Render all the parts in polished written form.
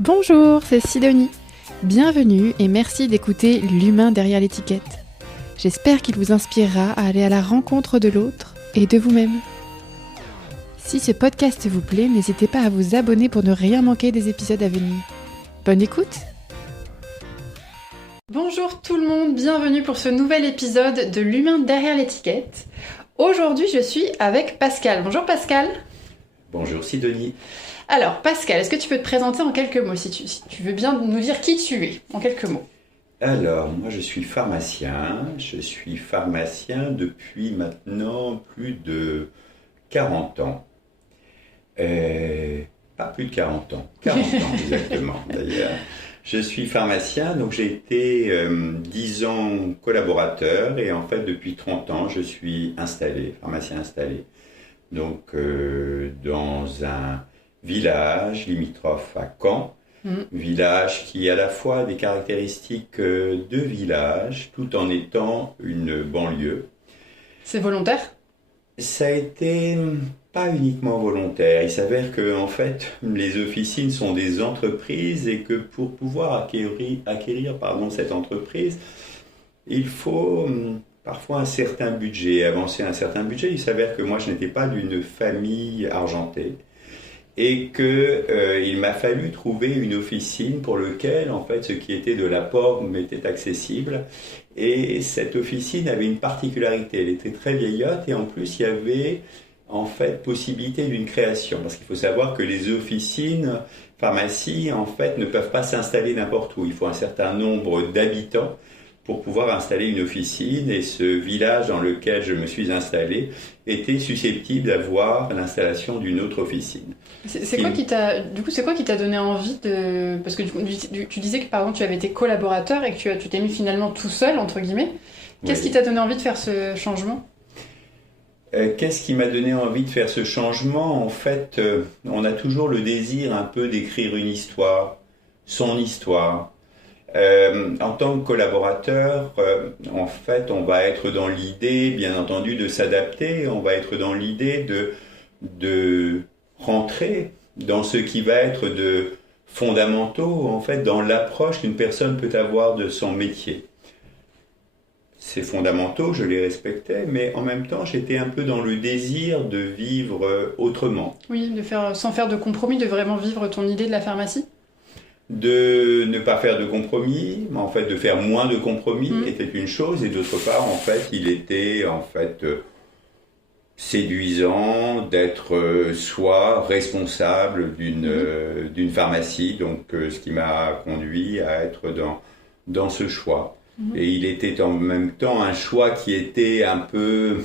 Bonjour, c'est Sidonie. Bienvenue et merci d'écouter L'humain derrière l'étiquette. J'espère qu'il vous inspirera à aller à la rencontre de l'autre et de vous-même. Si ce podcast vous plaît, n'hésitez pas à vous abonner pour ne rien manquer des épisodes à venir. Bonne écoute! Bonjour tout le monde, bienvenue pour ce nouvel épisode de L'humain derrière l'étiquette. Aujourd'hui, je suis avec Pascal. Bonjour Pascal. Bonjour Sidonie. Alors Pascal, est-ce que tu peux te présenter en quelques mots, si tu veux bien nous dire qui tu es, en quelques mots? Alors, moi je suis pharmacien. Je suis pharmacien depuis maintenant plus de 40 ans. Pas plus de 40 ans, 40 ans exactement d'ailleurs. Je suis pharmacien, donc j'ai été 10 ans collaborateur et en fait depuis 30 ans je suis installé, pharmacien installé. Donc dans un village limitrophe à Caen, village qui a à la fois des caractéristiques de village tout en étant une banlieue. C'est volontaire ? Ça a été pas uniquement volontaire. Il s'avère que en fait, les officines sont des entreprises et que pour pouvoir acquérir cette entreprise, il faut parfois un certain budget, avancer un certain budget. Il s'avère que moi, je n'étais pas d'une famille argentée et qu'il m'a fallu trouver une officine pour laquelle, en fait, ce qui était de l'apport m'était accessible. Et cette officine avait une particularité, elle était très vieillotte et en plus, il y avait en fait possibilité d'une création. Parce qu'il faut savoir que les officines pharmacie, en fait, ne peuvent pas s'installer n'importe où. Il faut un certain nombre d'habitants pour pouvoir installer une officine et ce village dans lequel je me suis installé était susceptible d'avoir l'installation d'une autre officine. C'est quoi qui t'a donné envie de... Parce que tu disais que par exemple tu avais été collaborateur et que tu t'es mis finalement tout seul, entre guillemets. Qu'est-ce qui t'a donné envie de faire ce changement ? Qu'est-ce qui m'a donné envie de faire ce changement ? En fait, on a toujours le désir un peu d'écrire une histoire, son histoire. En tant que collaborateur, en fait, on va être dans l'idée, bien entendu, de s'adapter. On va être dans l'idée de rentrer dans ce qui va être de fondamentaux, en fait, dans l'approche qu'une personne peut avoir de son métier. Ces fondamentaux, je les respectais, mais en même temps, j'étais un peu dans le désir de vivre autrement. Oui, sans faire de compromis, de vraiment vivre ton idée de la pharmacie ? De ne pas faire de compromis, mais en fait de faire moins de compromis était une chose, et d'autre part, en fait, il était en fait séduisant d'être soi responsable d'une pharmacie, donc ce qui m'a conduit à être dans ce choix. Et il était en même temps un choix qui était un peu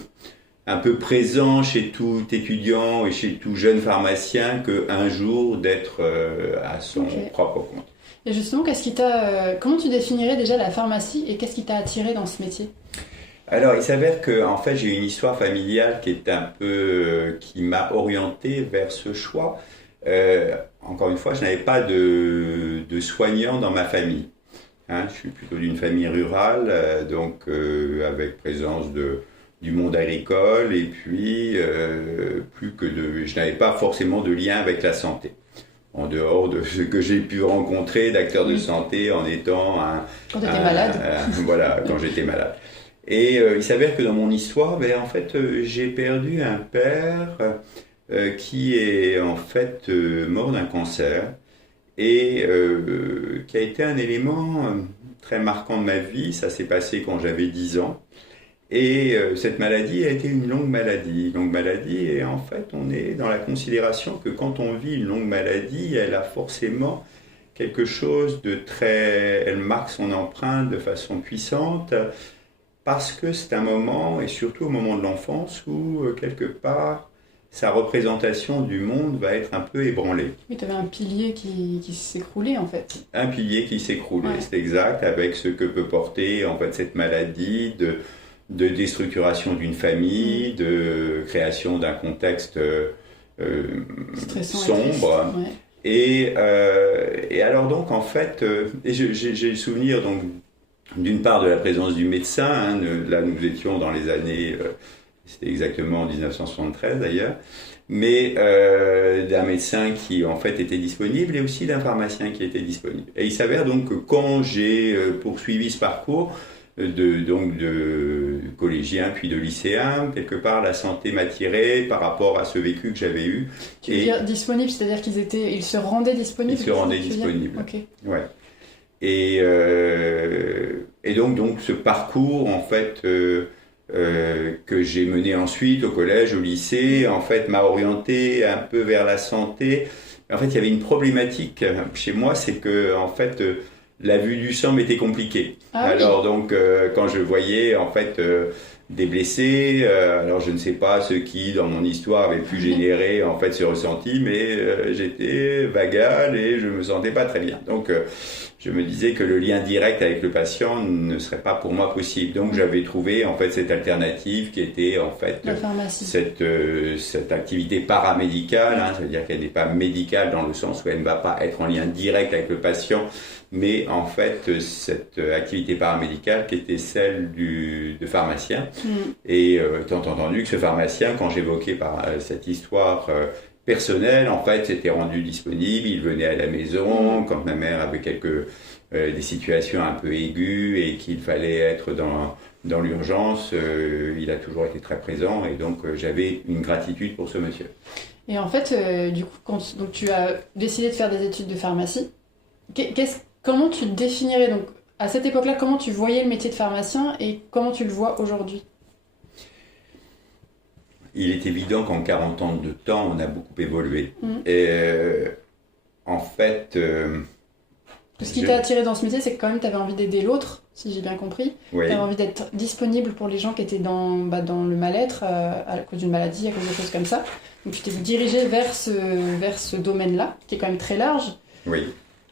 présent chez tout étudiant et chez tout jeune pharmacien qu'un jour d'être à son propre compte. Et justement, comment tu définirais déjà la pharmacie et qu'est-ce qui t'a attiré dans ce métier ? Alors, il s'avère que en fait, j'ai une histoire familiale qui m'a orienté vers ce choix. Encore une fois, je n'avais pas de soignants dans ma famille. Je suis plutôt d'une famille rurale, donc avec présence du monde agricole et puis je n'avais pas forcément de lien avec la santé. En dehors de ce que j'ai pu rencontrer d'acteurs de santé en étant quand tu étais malade. Voilà, quand j'étais malade. Et il s'avère que dans mon histoire, en fait, j'ai perdu un père qui est en fait mort d'un cancer et qui a été un élément très marquant de ma vie. Ça s'est passé quand j'avais 10 ans. Et cette maladie a été une longue maladie. Et en fait, on est dans la considération que quand on vit une longue maladie, elle a forcément quelque chose de très... Elle marque son empreinte de façon puissante parce que c'est un moment, et surtout au moment de l'enfance, où quelque part, sa représentation du monde va être un peu ébranlée. Oui, tu avais un pilier qui s'écroulait en fait. Un pilier qui s'écroulait, c'est exact, avec ce que peut porter en fait cette maladie de déstructuration d'une famille, de création d'un contexte sombre. Et alors donc en fait, j'ai le souvenir donc d'une part de la présence du médecin. Là nous étions dans les années c'était exactement en 1973 d'ailleurs, mais d'un médecin qui en fait était disponible et aussi d'un pharmacien qui était disponible. Et il s'avère donc que quand j'ai poursuivi ce parcours, de collégien puis de lycéen, quelque part la santé m'attirait par rapport à ce vécu que j'avais eu. Tu veux dire disponible, c'est-à-dire ils se rendaient disponibles? Ils se rendaient disponibles. Ok. Ouais. Et donc ce parcours en fait que j'ai mené ensuite au collège, au lycée, en fait m'a orienté un peu vers la santé. En fait, il y avait une problématique chez moi, c'est que en fait la vue du sang m'était compliquée. Ah, alors oui. donc quand je voyais en fait des blessés, alors je ne sais pas ce qui dans mon histoire avait pu générer en fait ce ressenti, mais j'étais vagal et je me sentais pas très bien. Donc je me disais que le lien direct avec le patient ne serait pas pour moi possible. Donc j'avais trouvé en fait cette alternative qui était en fait la pharmacie. Cette activité paramédicale, hein, ça veut dire qu'elle n'est pas médicale dans le sens où elle ne va pas être en lien direct avec le patient, mais en fait cette activité paramédicale qui était celle de pharmacien. Et étant entendu que ce pharmacien, quand j'évoquais cette histoire personnelle, en fait, s'était rendu disponible, il venait à la maison quand ma mère avait des situations un peu aiguës et qu'il fallait être dans l'urgence, il a toujours été très présent et donc j'avais une gratitude pour ce monsieur. Et en fait, du coup, donc tu as décidé de faire des études de pharmacie. Comment tu te définirais donc à cette époque-là, comment tu voyais le métier de pharmacien et comment tu le vois aujourd'hui? Il est évident qu'en 40 ans de temps, on a beaucoup évolué. Et en fait... ce qui t'a attiré dans ce métier, c'est que quand même tu avais envie d'aider l'autre, si j'ai bien compris. Oui. Tu avais envie d'être disponible pour les gens qui étaient dans le mal-être, à cause d'une maladie, à cause de choses comme ça. Donc tu t'es dirigé vers ce domaine-là, qui est quand même très large. Oui.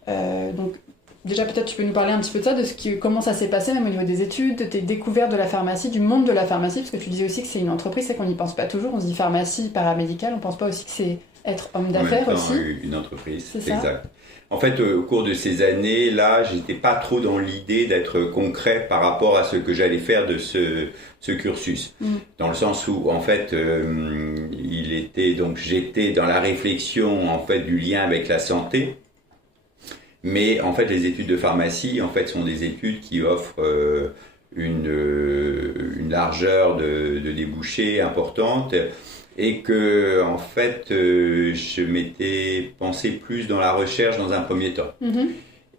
Donc déjà peut-être tu peux nous parler un petit peu de ça, comment ça s'est passé même au niveau des études, de tes découvertes de la pharmacie, du monde de la pharmacie, parce que tu disais aussi que c'est une entreprise, c'est qu'on n'y pense pas toujours, on se dit pharmacie paramédicale, on pense pas aussi que c'est être homme d'affaires aussi. Une entreprise, c'est ça. Exact. En fait, au cours de ces années-là, j'étais pas trop dans l'idée d'être concret par rapport à ce que j'allais faire de ce cursus. Dans le sens où, en fait, j'étais dans la réflexion, en fait, du lien avec la santé. Mais, en fait, les études de pharmacie, en fait, sont des études qui offrent une largeur de débouchés importante. Et que en fait je m'étais pensé plus dans la recherche dans un premier temps.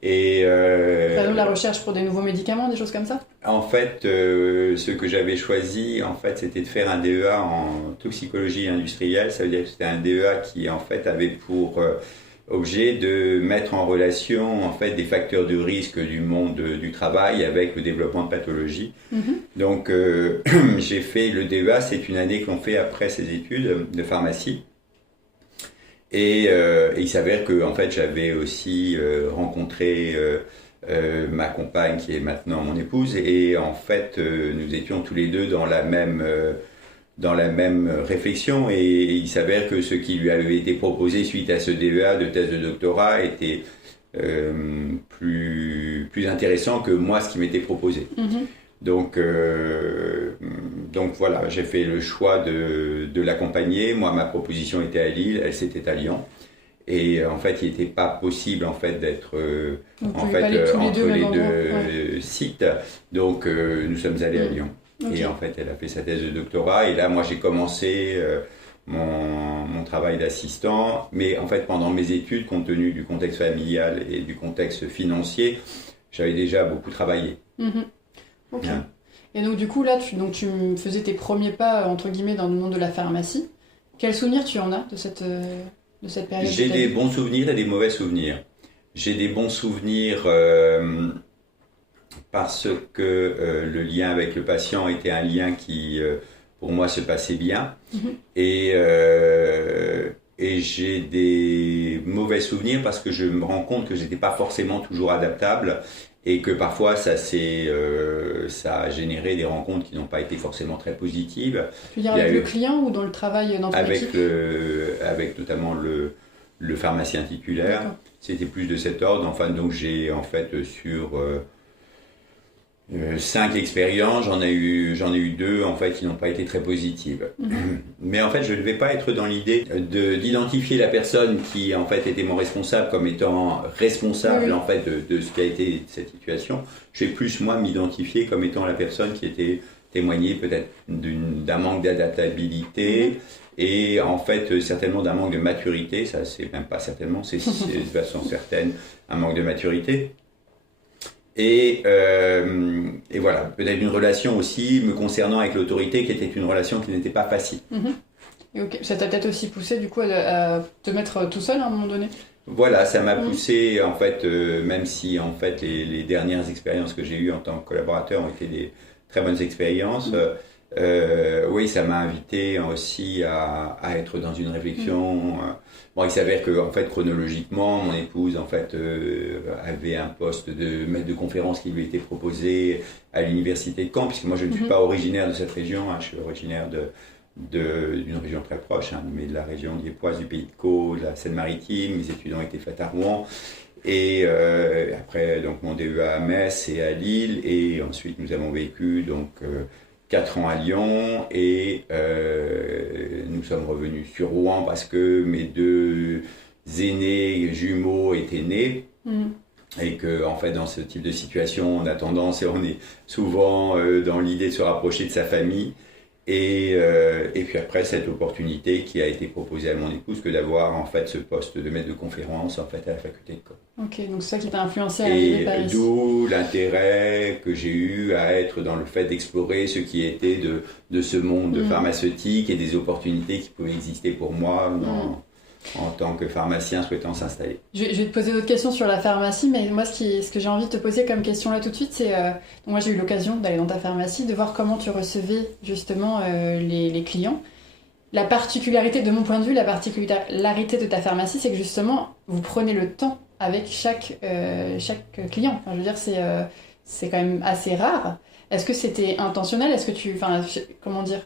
Et par exemple la recherche pour des nouveaux médicaments, des choses comme ça. En fait ce que j'avais choisi en fait c'était de faire un DEA en toxicologie industrielle. Ça veut dire que c'était un DEA qui en fait avait pour objet de mettre en relation en fait des facteurs de risque du monde du travail avec le développement de pathologies. Donc j'ai fait le DEA, c'est une année qu'on fait après ses études de pharmacie. Et il s'avère que en fait j'avais aussi rencontré ma compagne qui est maintenant mon épouse et en fait nous étions tous les deux dans la même réflexion et il s'avère que ce qui lui avait été proposé suite à ce DEA de thèse de doctorat était plus intéressant que moi ce qui m'était proposé. Donc voilà, j'ai fait le choix de l'accompagner. Moi, ma proposition était à Lille, elle c'était à Lyon. Et en fait, il n'était pas possible en fait d'être entre les deux sites. Donc nous sommes allés à Lyon. Et en fait, elle a fait sa thèse de doctorat. Et là, moi, j'ai commencé mon travail d'assistant. Mais en fait, pendant mes études, compte tenu du contexte familial et du contexte financier, j'avais déjà beaucoup travaillé. Ok. Bien. Et donc, du coup, là, tu faisais tes premiers pas, entre guillemets, dans le monde de la pharmacie. Quels souvenirs tu en as de cette période? J'ai des bons souvenirs et des mauvais souvenirs. J'ai des bons souvenirs parce que le lien avec le patient était un lien qui, pour moi, se passait bien. Et j'ai des mauvais souvenirs parce que je me rends compte que j'étais pas forcément toujours adaptable et que parfois ça a généré des rencontres qui n'ont pas été forcément très positives. Tu veux dire avec le client ou dans le travail dans ton équipe? Avec notamment le pharmacien titulaire. D'accord. C'était plus de cet ordre. Enfin, donc j'ai en fait 5 expériences, j'en ai eu 2 en fait qui n'ont pas été très positives. Mais en fait, je ne vais pas être dans l'idée d'identifier la personne qui en fait était mon responsable comme étant responsable en fait de ce qui a été cette situation. Je vais plus moi m'identifier comme étant la personne qui était témoignée peut-être d'un manque d'adaptabilité et en fait certainement d'un manque de maturité. Ça c'est même pas certainement, c'est de façon certaine un manque de maturité. Et voilà, peut-être une relation aussi me concernant avec l'autorité qui était une relation qui n'était pas facile. Et ça t'a peut-être aussi poussé du coup à te mettre tout seul à un moment donné? Voilà, ça m'a poussé en fait, même si en fait les dernières expériences que j'ai eues en tant que collaborateur ont été des très bonnes expériences, oui, ça m'a invité aussi à être dans une réflexion. Bon, il s'avère que en fait chronologiquement, mon épouse en fait avait un poste de maître de conférence qui lui était proposé à l'université de Caen, puisque moi je ne suis pas originaire de cette région, je suis originaire d'une région très proche, mais de la région diepoise, du Pays de Caux, de la Seine-Maritime. Mes études ont été faites à Rouen. Et après donc mon DEA à Metz et à Lille, et ensuite nous avons vécu donc 4 ans à Lyon, et nous sommes revenus sur Rouen parce que mes 2 aînés jumeaux étaient nés. Et que en fait dans ce type de situation on a tendance et on est souvent dans l'idée de se rapprocher de sa famille. Et puis après cette opportunité qui a été proposée à mon épouse que d'avoir en fait ce poste de maître de conférence en fait à la faculté de Caen. Ok, donc c'est ça qui t'a influencé à arriver par ici. D'où l'intérêt que j'ai eu à être dans le fait d'explorer ce qui était de ce monde pharmaceutique et des opportunités qui pouvaient exister pour moi en tant que pharmacien souhaitant s'installer. Je vais te poser d'autres questions sur la pharmacie, mais moi ce que j'ai envie de te poser comme question là tout de suite, c'est donc moi j'ai eu l'occasion d'aller dans ta pharmacie, de voir comment tu recevais justement les clients. La particularité, de mon point de vue, la particularité de ta pharmacie, c'est que justement vous prenez le temps avec chaque client. Enfin, je veux dire, c'est quand même assez rare. Est-ce que c'était intentionnel? Est-ce que comment dire?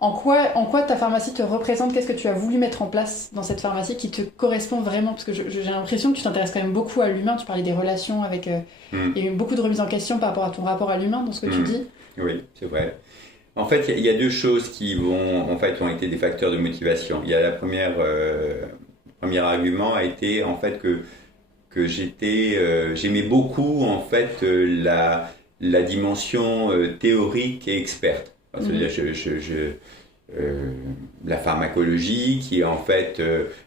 En quoi ta pharmacie te représente? Qu'est-ce que tu as voulu mettre en place dans cette pharmacie qui te correspond vraiment? Parce que j'ai l'impression que tu t'intéresses quand même beaucoup à l'humain. Tu parlais des relations avec... Il y a eu beaucoup de remises en question par rapport à ton rapport à l'humain dans ce que tu dis. Oui, c'est vrai. En fait, il y a 2 choses qui ont été des facteurs de motivation. Il y a la premier argument a été en fait que j'aimais beaucoup en fait la dimension théorique et experte. C'est-à-dire la pharmacologie qui est en fait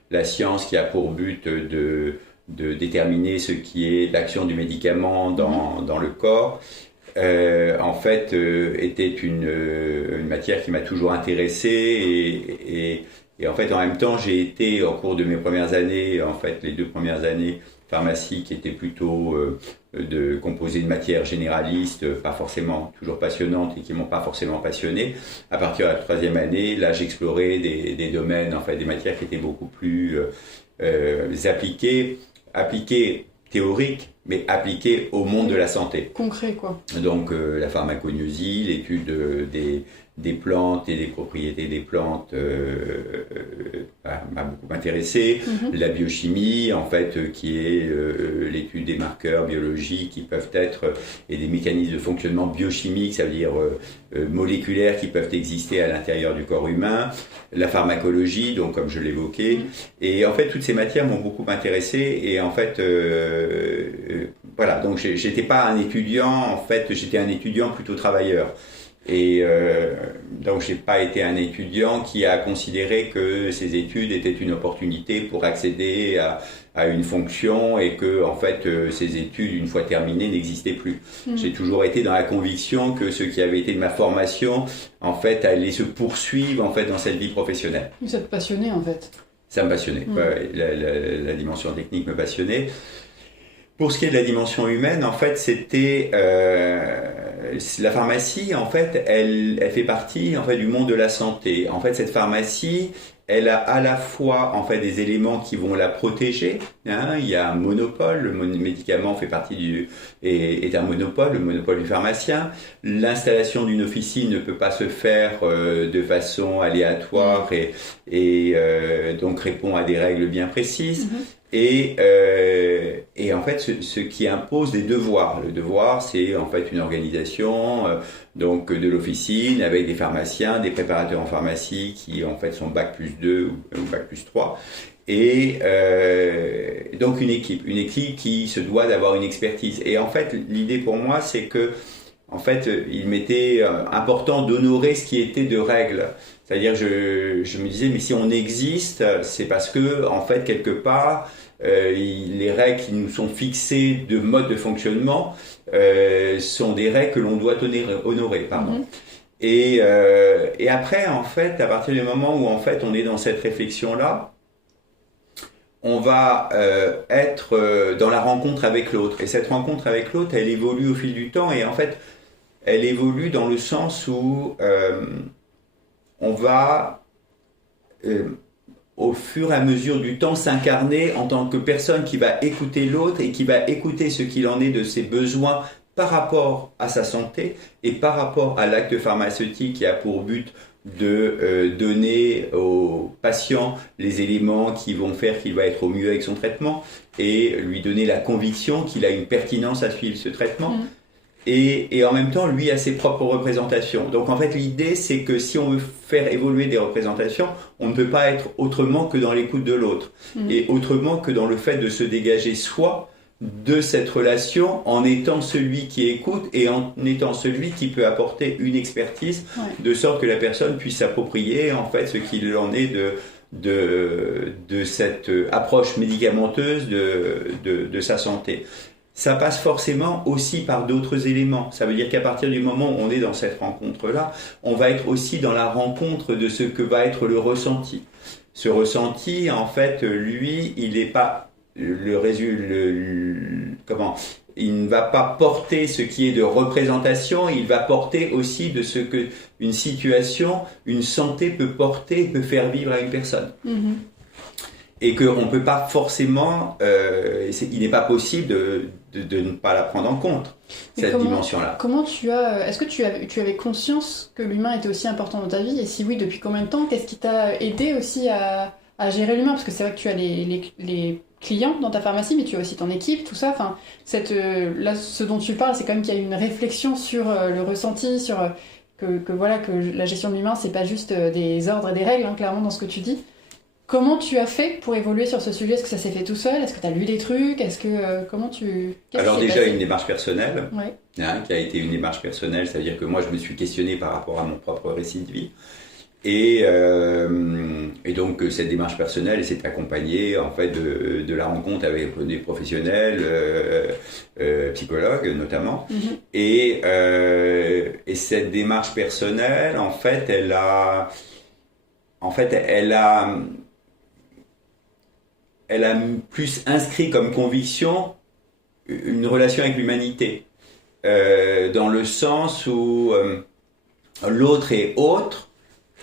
la science qui a pour but de déterminer ce qui est l'action du médicament dans le corps, en fait était une matière qui m'a toujours intéressé et en fait en même temps j'ai été au cours de mes premières années, en fait les 2 premières années pharmacie qui était plutôt composée de matières généralistes, pas forcément toujours passionnantes et qui m'ont pas forcément passionné. À partir de la 3e année, là j'explorais des domaines, en fait des matières qui étaient beaucoup plus appliquées théoriques, mais appliquées au monde de la santé. Concret quoi. Donc la pharmacognosie, l'étude des plantes et des propriétés des plantes m'a beaucoup intéressé. La biochimie, en fait, qui est l'étude des marqueurs biologiques qui peuvent être, et des mécanismes de fonctionnement biochimique, ça veut dire moléculaires qui peuvent exister à l'intérieur du corps humain. La pharmacologie, donc comme je l'évoquais. Et en fait, toutes ces matières m'ont beaucoup intéressé. Et en fait, voilà, donc j'étais pas un étudiant, en fait, j'étais un étudiant plutôt travailleur. Et donc j'ai pas été un étudiant qui a considéré que ces études étaient une opportunité pour accéder à une fonction et que en fait ces études une fois terminées n'existaient plus. J'ai toujours été dans la conviction que ce qui avait été de ma formation en fait allait se poursuivre en fait dans cette vie professionnelle. Ça te passionnait en fait? Ça me passionnait. La dimension technique me passionnait. Pour ce qui est de la dimension humaine, en fait, c'était la pharmacie. En fait, elle fait partie en fait du monde de la santé. En fait, cette pharmacie, elle a à la fois en fait des éléments qui vont la protéger. Il y a un monopole. Le médicament fait partie est un monopole, le monopole du pharmacien. L'installation d'une officine ne peut pas se faire de façon aléatoire et donc répond à des règles bien précises. Et en fait, ce qui impose des devoirs. Le devoir, c'est en fait une organisation donc de l'officine avec des pharmaciens, des préparateurs en pharmacie qui en fait sont bac+2 ou bac+3. Et donc une équipe qui se doit d'avoir une expertise. Et en fait, l'idée pour moi, c'est que en fait, il m'était important d'honorer ce qui était de règles. C'est-à-dire, je me disais, mais si on existe, c'est parce que, en fait, quelque part, les règles qui nous sont fixées de mode de fonctionnement sont des règles que l'on doit honorer. Pardon. Et après, en fait, à partir du moment où, en fait, on est dans cette réflexion-là, on va être dans la rencontre avec l'autre. Et cette rencontre avec l'autre, elle évolue au fil du temps. Et en fait, elle évolue dans le sens où on va, au fur et à mesure du temps, s'incarner en tant que personne qui va écouter l'autre et qui va écouter ce qu'il en est de ses besoins par rapport à sa santé et par rapport à l'acte pharmaceutique qui a pour but de donner au patient les éléments qui vont faire qu'il va être au mieux avec son traitement et lui donner la conviction qu'il a une pertinence à suivre ce traitement. Et en même temps, lui a ses propres représentations. Donc en fait, l'idée, c'est que si on veut faire évoluer des représentations, on ne peut pas être autrement que dans l'écoute de l'autre. Et autrement que dans le fait de se dégager soi de cette relation en étant celui qui écoute et en étant celui qui peut apporter une expertise de sorte que la personne puisse s'approprier en fait ce qu'il en est de cette approche médicamenteuse de sa santé. Ça passe forcément aussi par d'autres éléments. Ça veut dire qu'à partir du moment où on est dans cette rencontre-là, on va être aussi dans la rencontre de ce que va être le ressenti. Ce ressenti, en fait, lui, il n'est pas il ne va pas porter ce qui est de représentation, il va porter aussi de ce que une situation, une santé peut porter, peut faire vivre à une personne. Et qu'on ne peut pas forcément, il n'est pas possible de ne pas la prendre en compte, cette dimension-là. Comment est-ce que tu avais conscience que l'humain était aussi important dans ta vie? Et si oui, depuis combien de temps? Qu'est-ce qui t'a aidé aussi à gérer l'humain? Parce que c'est vrai que tu as les clients dans ta pharmacie, mais tu as aussi ton équipe, tout ça. Enfin, là, ce dont tu parles, c'est quand même qu'il y a une réflexion sur le ressenti, sur que la gestion de l'humain, c'est pas juste des ordres et des règles, hein, clairement, dans ce que tu dis. Comment tu as fait pour évoluer sur ce sujet? Est-ce que ça s'est fait tout seul? Est-ce que tu as lu des trucs? Alors déjà, une démarche personnelle, qui a été une démarche personnelle, c'est-à-dire que moi, je me suis questionné par rapport à mon propre récit de vie. Et donc, cette démarche personnelle s'est accompagnée, en fait, de la rencontre avec des professionnels, psychologues notamment. Et cette démarche personnelle, en fait, elle a plus inscrit comme conviction une relation avec l'humanité, dans le sens où l'autre est autre,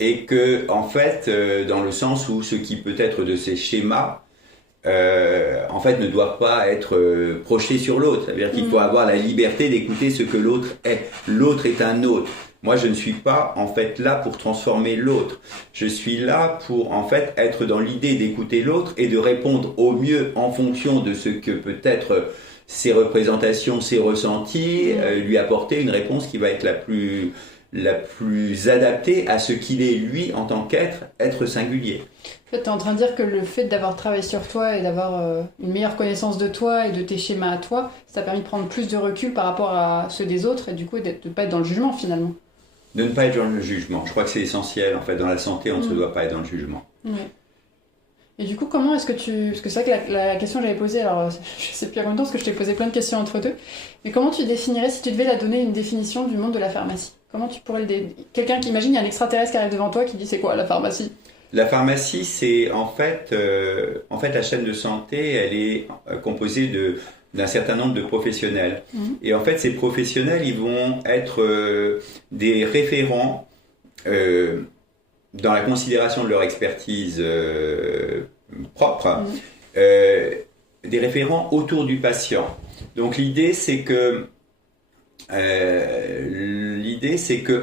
et que, en fait, dans le sens où ce qui peut être de ces schémas, en fait, ne doit pas être projeté sur l'autre. C'est-à-dire qu'il faut avoir la liberté d'écouter ce que l'autre est. L'autre est un autre. Moi, je ne suis pas, en fait, là pour transformer l'autre. Je suis là pour, en fait, être dans l'idée d'écouter l'autre et de répondre au mieux en fonction de ce que peut être ses représentations, ses ressentis, lui apporter une réponse qui va être la plus adaptée à ce qu'il est, lui, en tant qu'être singulier. En fait, tu es en train de dire que le fait d'avoir travaillé sur toi et d'avoir une meilleure connaissance de toi et de tes schémas à toi, ça a permis de prendre plus de recul par rapport à ceux des autres et du coup de ne pas être dans le jugement finalement. De ne pas être dans le jugement. Je crois que c'est essentiel. En fait, dans la santé, on ne se doit pas être dans le jugement. Et du coup, comment est-ce que parce que c'est vrai que la question que j'avais posée, alors je sais plus à combien de temps, parce que je t'ai posé plein de questions entre deux, mais comment tu définirais, si tu devais la donner une définition du monde de la pharmacie? Comment tu pourrais quelqu'un qui imagine, il y a un extraterrestre qui arrive devant toi qui dit c'est quoi la pharmacie? La pharmacie, c'est en fait la chaîne de santé, elle est composée d'un certain nombre de professionnels. Et en fait, ces professionnels, ils vont être des référents dans la considération de leur expertise propre, des référents autour du patient. Donc l'idée, c'est que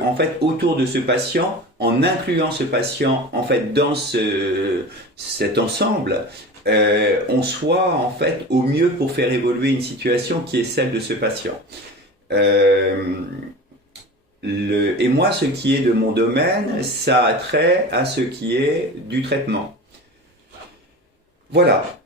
en fait, autour de ce patient, en incluant ce patient en fait dans cet ensemble, on soit en fait au mieux pour faire évoluer une situation qui est celle de ce patient. Et moi, ce qui est de mon domaine, ça a trait à ce qui est du traitement. Voilà,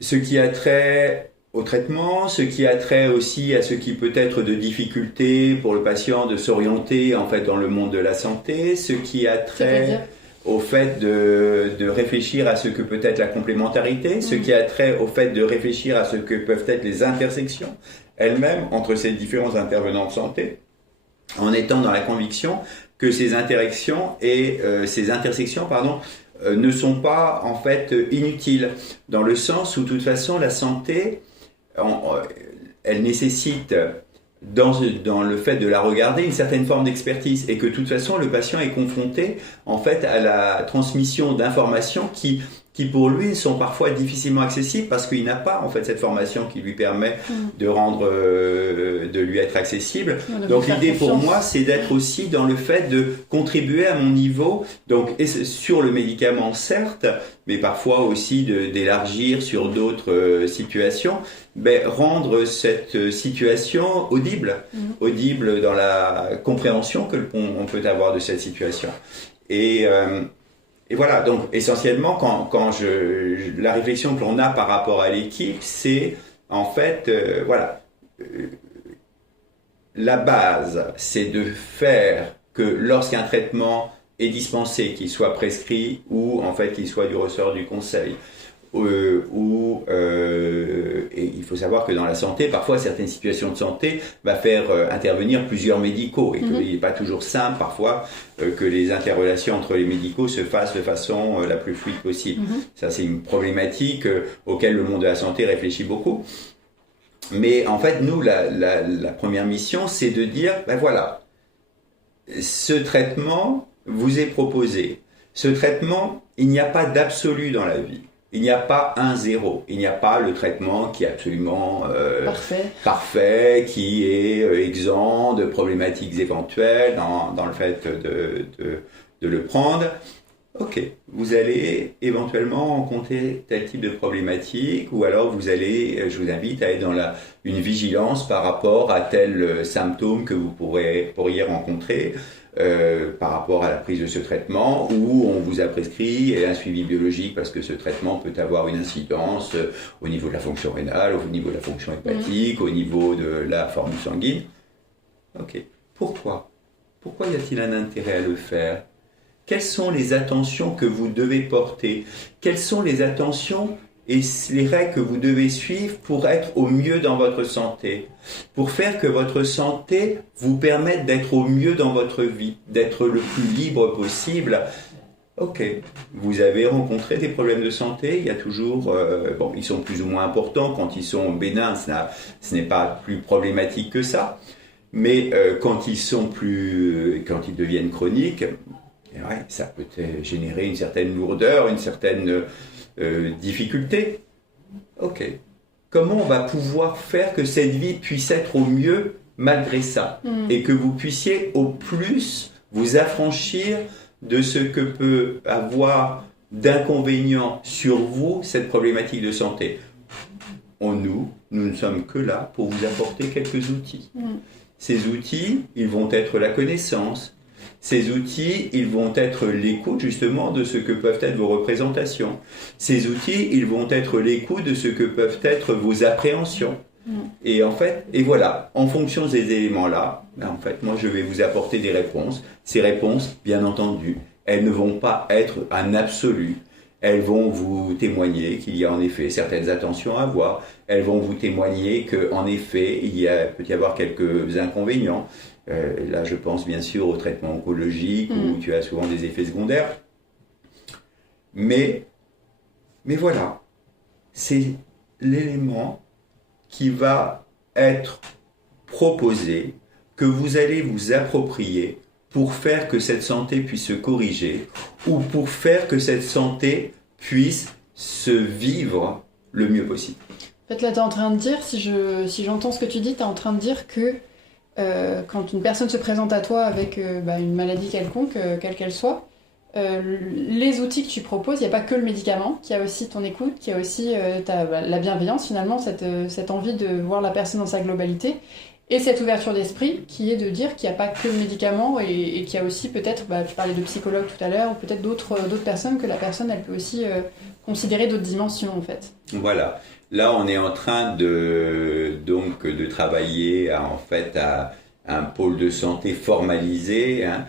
ce qui a trait au traitement, ce qui a trait aussi à ce qui peut être de difficulté pour le patient de s'orienter en fait dans le monde de la santé, ce qui a trait au fait de réfléchir à ce que peut être la complémentarité, ce qui a trait au fait de réfléchir à ce que peuvent être les intersections elles-mêmes entre ces différents intervenants de santé, en étant dans la conviction que ces intersections ne sont pas en fait inutiles, dans le sens où de toute façon la santé, elle nécessite dans le fait de la regarder une certaine forme d'expertise, et que de toute façon le patient est confronté en fait à la transmission d'informations qui pour lui sont parfois difficilement accessibles parce qu'il n'a pas en fait cette formation qui lui permet de lui être accessible. Donc l'idée pour moi, c'est d'être aussi dans le fait de contribuer à mon niveau, donc sur le médicament certes, mais parfois aussi d'élargir sur d'autres situations, rendre cette situation audible dans la compréhension que on peut avoir de cette situation. Et voilà, donc essentiellement, la réflexion que l'on a par rapport à l'équipe, c'est en fait, la base, c'est de faire que lorsqu'un traitement est dispensé, qu'il soit prescrit ou en fait qu'il soit du ressort du conseil, et il faut savoir que dans la santé, parfois certaines situations de santé va faire intervenir plusieurs médicaux, et qu'il n'est pas toujours simple parfois que les interrelations entre les médicaux se fassent de façon la plus fluide possible. Ça, c'est une problématique auquel le monde de la santé réfléchit beaucoup. Mais en fait, nous, la première mission, c'est de dire, voilà, ce traitement vous est proposé. Ce traitement, il n'y a pas d'absolu dans la vie. Il n'y a pas un zéro. Il n'y a pas le traitement qui est absolument parfait, qui est exempt de problématiques éventuelles dans le fait de le prendre. Ok, vous allez éventuellement rencontrer tel type de problématique, ou alors je vous invite à être dans une vigilance par rapport à tel symptôme que vous pourriez rencontrer. Par rapport à la prise de ce traitement, où on vous a prescrit un suivi biologique parce que ce traitement peut avoir une incidence au niveau de la fonction rénale, au niveau de la fonction hépatique, au niveau de la formule sanguine. Ok. Pourquoi y a-t-il un intérêt à le faire? Quelles sont les attentions que vous devez porter? Quelles sont les attentions et les règles que vous devez suivre pour être au mieux dans votre santé, pour faire que votre santé vous permette d'être au mieux dans votre vie, d'être le plus libre possible? Ok, vous avez rencontré des problèmes de santé, il y a toujours, ils sont plus ou moins importants. Quand ils sont bénins, ce n'est pas plus problématique que ça, mais quand ils deviennent chroniques, ça peut générer une certaine lourdeur, une certaine difficulté. Ok. Comment on va pouvoir faire que cette vie puisse être au mieux malgré ça, et que vous puissiez au plus vous affranchir de ce que peut avoir d'inconvénients sur vous cette problématique de santé? Nous ne sommes que là pour vous apporter quelques outils. Ces outils, ils vont être la connaissance. Ces outils, ils vont être l'écoute justement de ce que peuvent être vos représentations. Ces outils, ils vont être l'écoute de ce que peuvent être vos appréhensions. Et en fait, voilà, en fonction de ces éléments-là, en fait, moi je vais vous apporter des réponses. Ces réponses, bien entendu, elles ne vont pas être un absolu. Elles vont vous témoigner qu'il y a en effet certaines attentions à avoir. Elles vont vous témoigner qu'en effet, peut y avoir quelques inconvénients. Là, je pense bien sûr au traitement oncologique où tu as souvent des effets secondaires. Mais voilà, c'est l'élément qui va être proposé, que vous allez vous approprier pour faire que cette santé puisse se corriger, ou pour faire que cette santé puisse se vivre le mieux possible. En fait, là, tu es en train de dire, si j'entends ce que tu dis, tu es en train de dire que quand une personne se présente à toi avec une maladie quelconque, quelle qu'elle soit, les outils que tu proposes, il n'y a pas que le médicament, qu'il y a aussi ton écoute, qu'il y a aussi la bienveillance finalement, cette envie de voir la personne dans sa globalité, et cette ouverture d'esprit qui est de dire qu'il n'y a pas que le médicament et qu'il y a aussi peut-être, tu parlais de psychologue tout à l'heure, ou peut-être d'autres personnes que la personne elle peut aussi considérer d'autres dimensions en fait. Voilà. Là, on est en train de travailler à un pôle de santé formalisé, hein,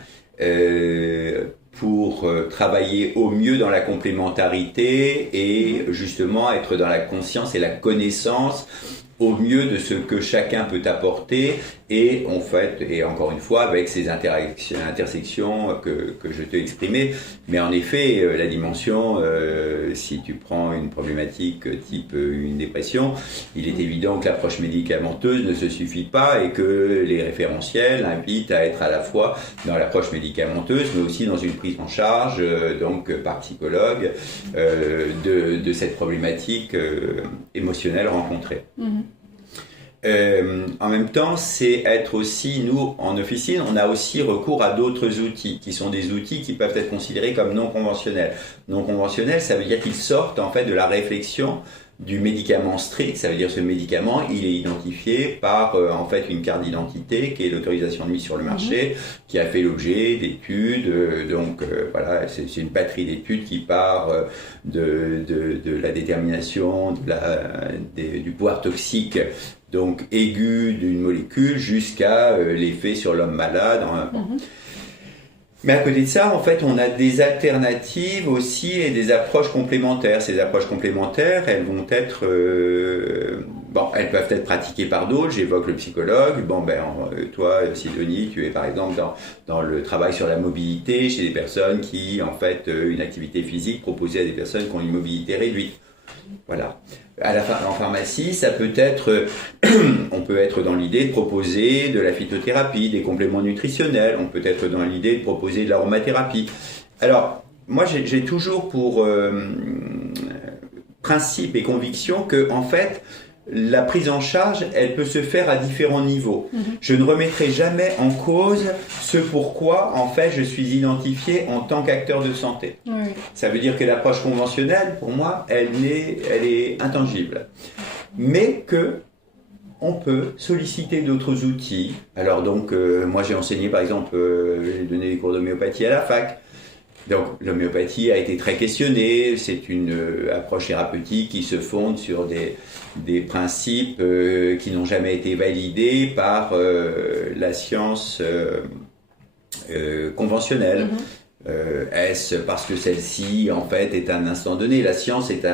pour travailler au mieux dans la complémentarité et justement être dans la conscience et la connaissance au mieux de ce que chacun peut apporter et en fait, et encore une fois avec ces intersections que je t'ai exprimées, mais en effet la dimension, si tu prends une problématique type une dépression, il est évident que l'approche médicamenteuse ne se suffit pas et que les référentiels invitent à être à la fois dans l'approche médicamenteuse mais aussi dans une prise en charge donc par psychologue de cette problématique émotionnelle rencontrée. En même temps, c'est être aussi, nous, en officine, on a aussi recours à d'autres outils, qui sont des outils qui peuvent être considérés comme non conventionnels. Non conventionnels, ça veut dire qu'ils sortent, en fait, de la réflexion du médicament strict. Ça veut dire que ce médicament, il est identifié par, en fait, une carte d'identité, qui est l'autorisation de mise sur le marché, qui a fait l'objet d'études. Voilà, c'est une batterie d'études qui part de la détermination du pouvoir toxique donc aigu d'une molécule jusqu'à l'effet sur l'homme malade. Mais à côté de ça, en fait, on a des alternatives aussi et des approches complémentaires. Ces approches complémentaires, elles vont être, elles peuvent être pratiquées par d'autres. J'évoque le psychologue. Toi, Sidonie, tu es par exemple dans le travail sur la mobilité chez des personnes qui, en fait, une activité physique proposée à des personnes qui ont une mobilité réduite. Voilà. En pharmacie, ça peut être, on peut être dans l'idée de proposer de la phytothérapie, des compléments nutritionnels, on peut être dans l'idée de proposer de l'aromathérapie. Alors, moi j'ai toujours pour principe et conviction que, en fait, la prise en charge, elle peut se faire à différents niveaux. Je ne remettrai jamais en cause ce pourquoi, en fait, je suis identifié en tant qu'acteur de santé. Oui. Ça veut dire que l'approche conventionnelle, pour moi, elle est intangible. Mais que on peut solliciter d'autres outils. Alors donc, moi j'ai enseigné, par exemple, j'ai donné des cours d'homéopathie à la fac. Donc l'homéopathie a été très questionnée, c'est une approche thérapeutique qui se fonde sur des principes qui n'ont jamais été validés par la science conventionnelle. Est-ce parce que celle-ci en fait est un instant donné? La science est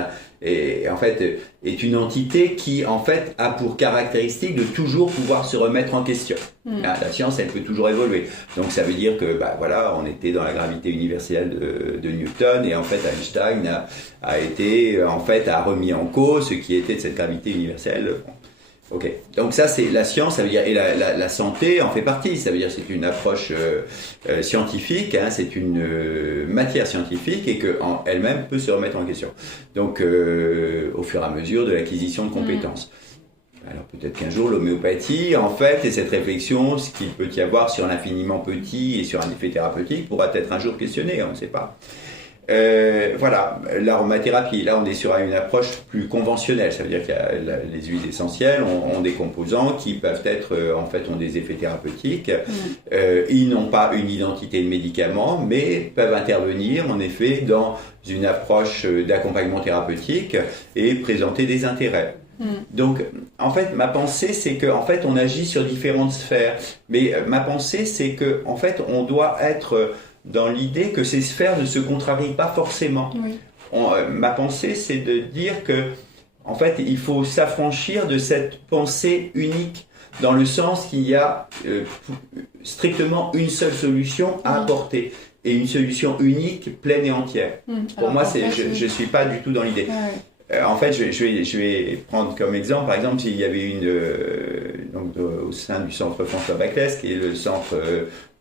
une entité qui en fait a pour caractéristique de toujours pouvoir se remettre en question. La science, elle peut toujours évoluer. Donc ça veut dire que on était dans la gravité universelle de Newton et en fait Einstein a remis en cause ce qui était de cette gravité universelle. Ok. Donc ça c'est la science, ça veut dire, et la santé en fait partie. Ça veut dire c'est une approche scientifique, hein, c'est une matière scientifique et que elle-même peut se remettre en question. Donc au fur et à mesure de l'acquisition de compétences. Alors peut-être qu'un jour l'homéopathie, en fait, et cette réflexion, ce qu'il peut y avoir sur l'infiniment petit et sur un effet thérapeutique pourra être un jour questionné, on ne sait pas. L'aromathérapie, là on est sur une approche plus conventionnelle, ça veut dire que les huiles essentielles ont des composants qui peuvent être, ont des effets thérapeutiques. Ils n'ont pas une identité de médicament, mais peuvent intervenir en effet dans une approche d'accompagnement thérapeutique et présenter des intérêts. Donc, en fait, ma pensée, c'est que, en fait, on agit sur différentes sphères. Mais ma pensée, c'est que, en fait, on doit être dans l'idée que ces sphères ne se contrarient pas forcément. Ma pensée, c'est de dire que, en fait, il faut s'affranchir de cette pensée unique, dans le sens qu'il y a strictement une seule solution à apporter. Et une solution unique, pleine et entière. Pour moi, je ne suis pas du tout dans l'idée. En fait, je vais prendre comme exemple, par exemple, s'il y avait au sein du centre François Baclès, qui est le centre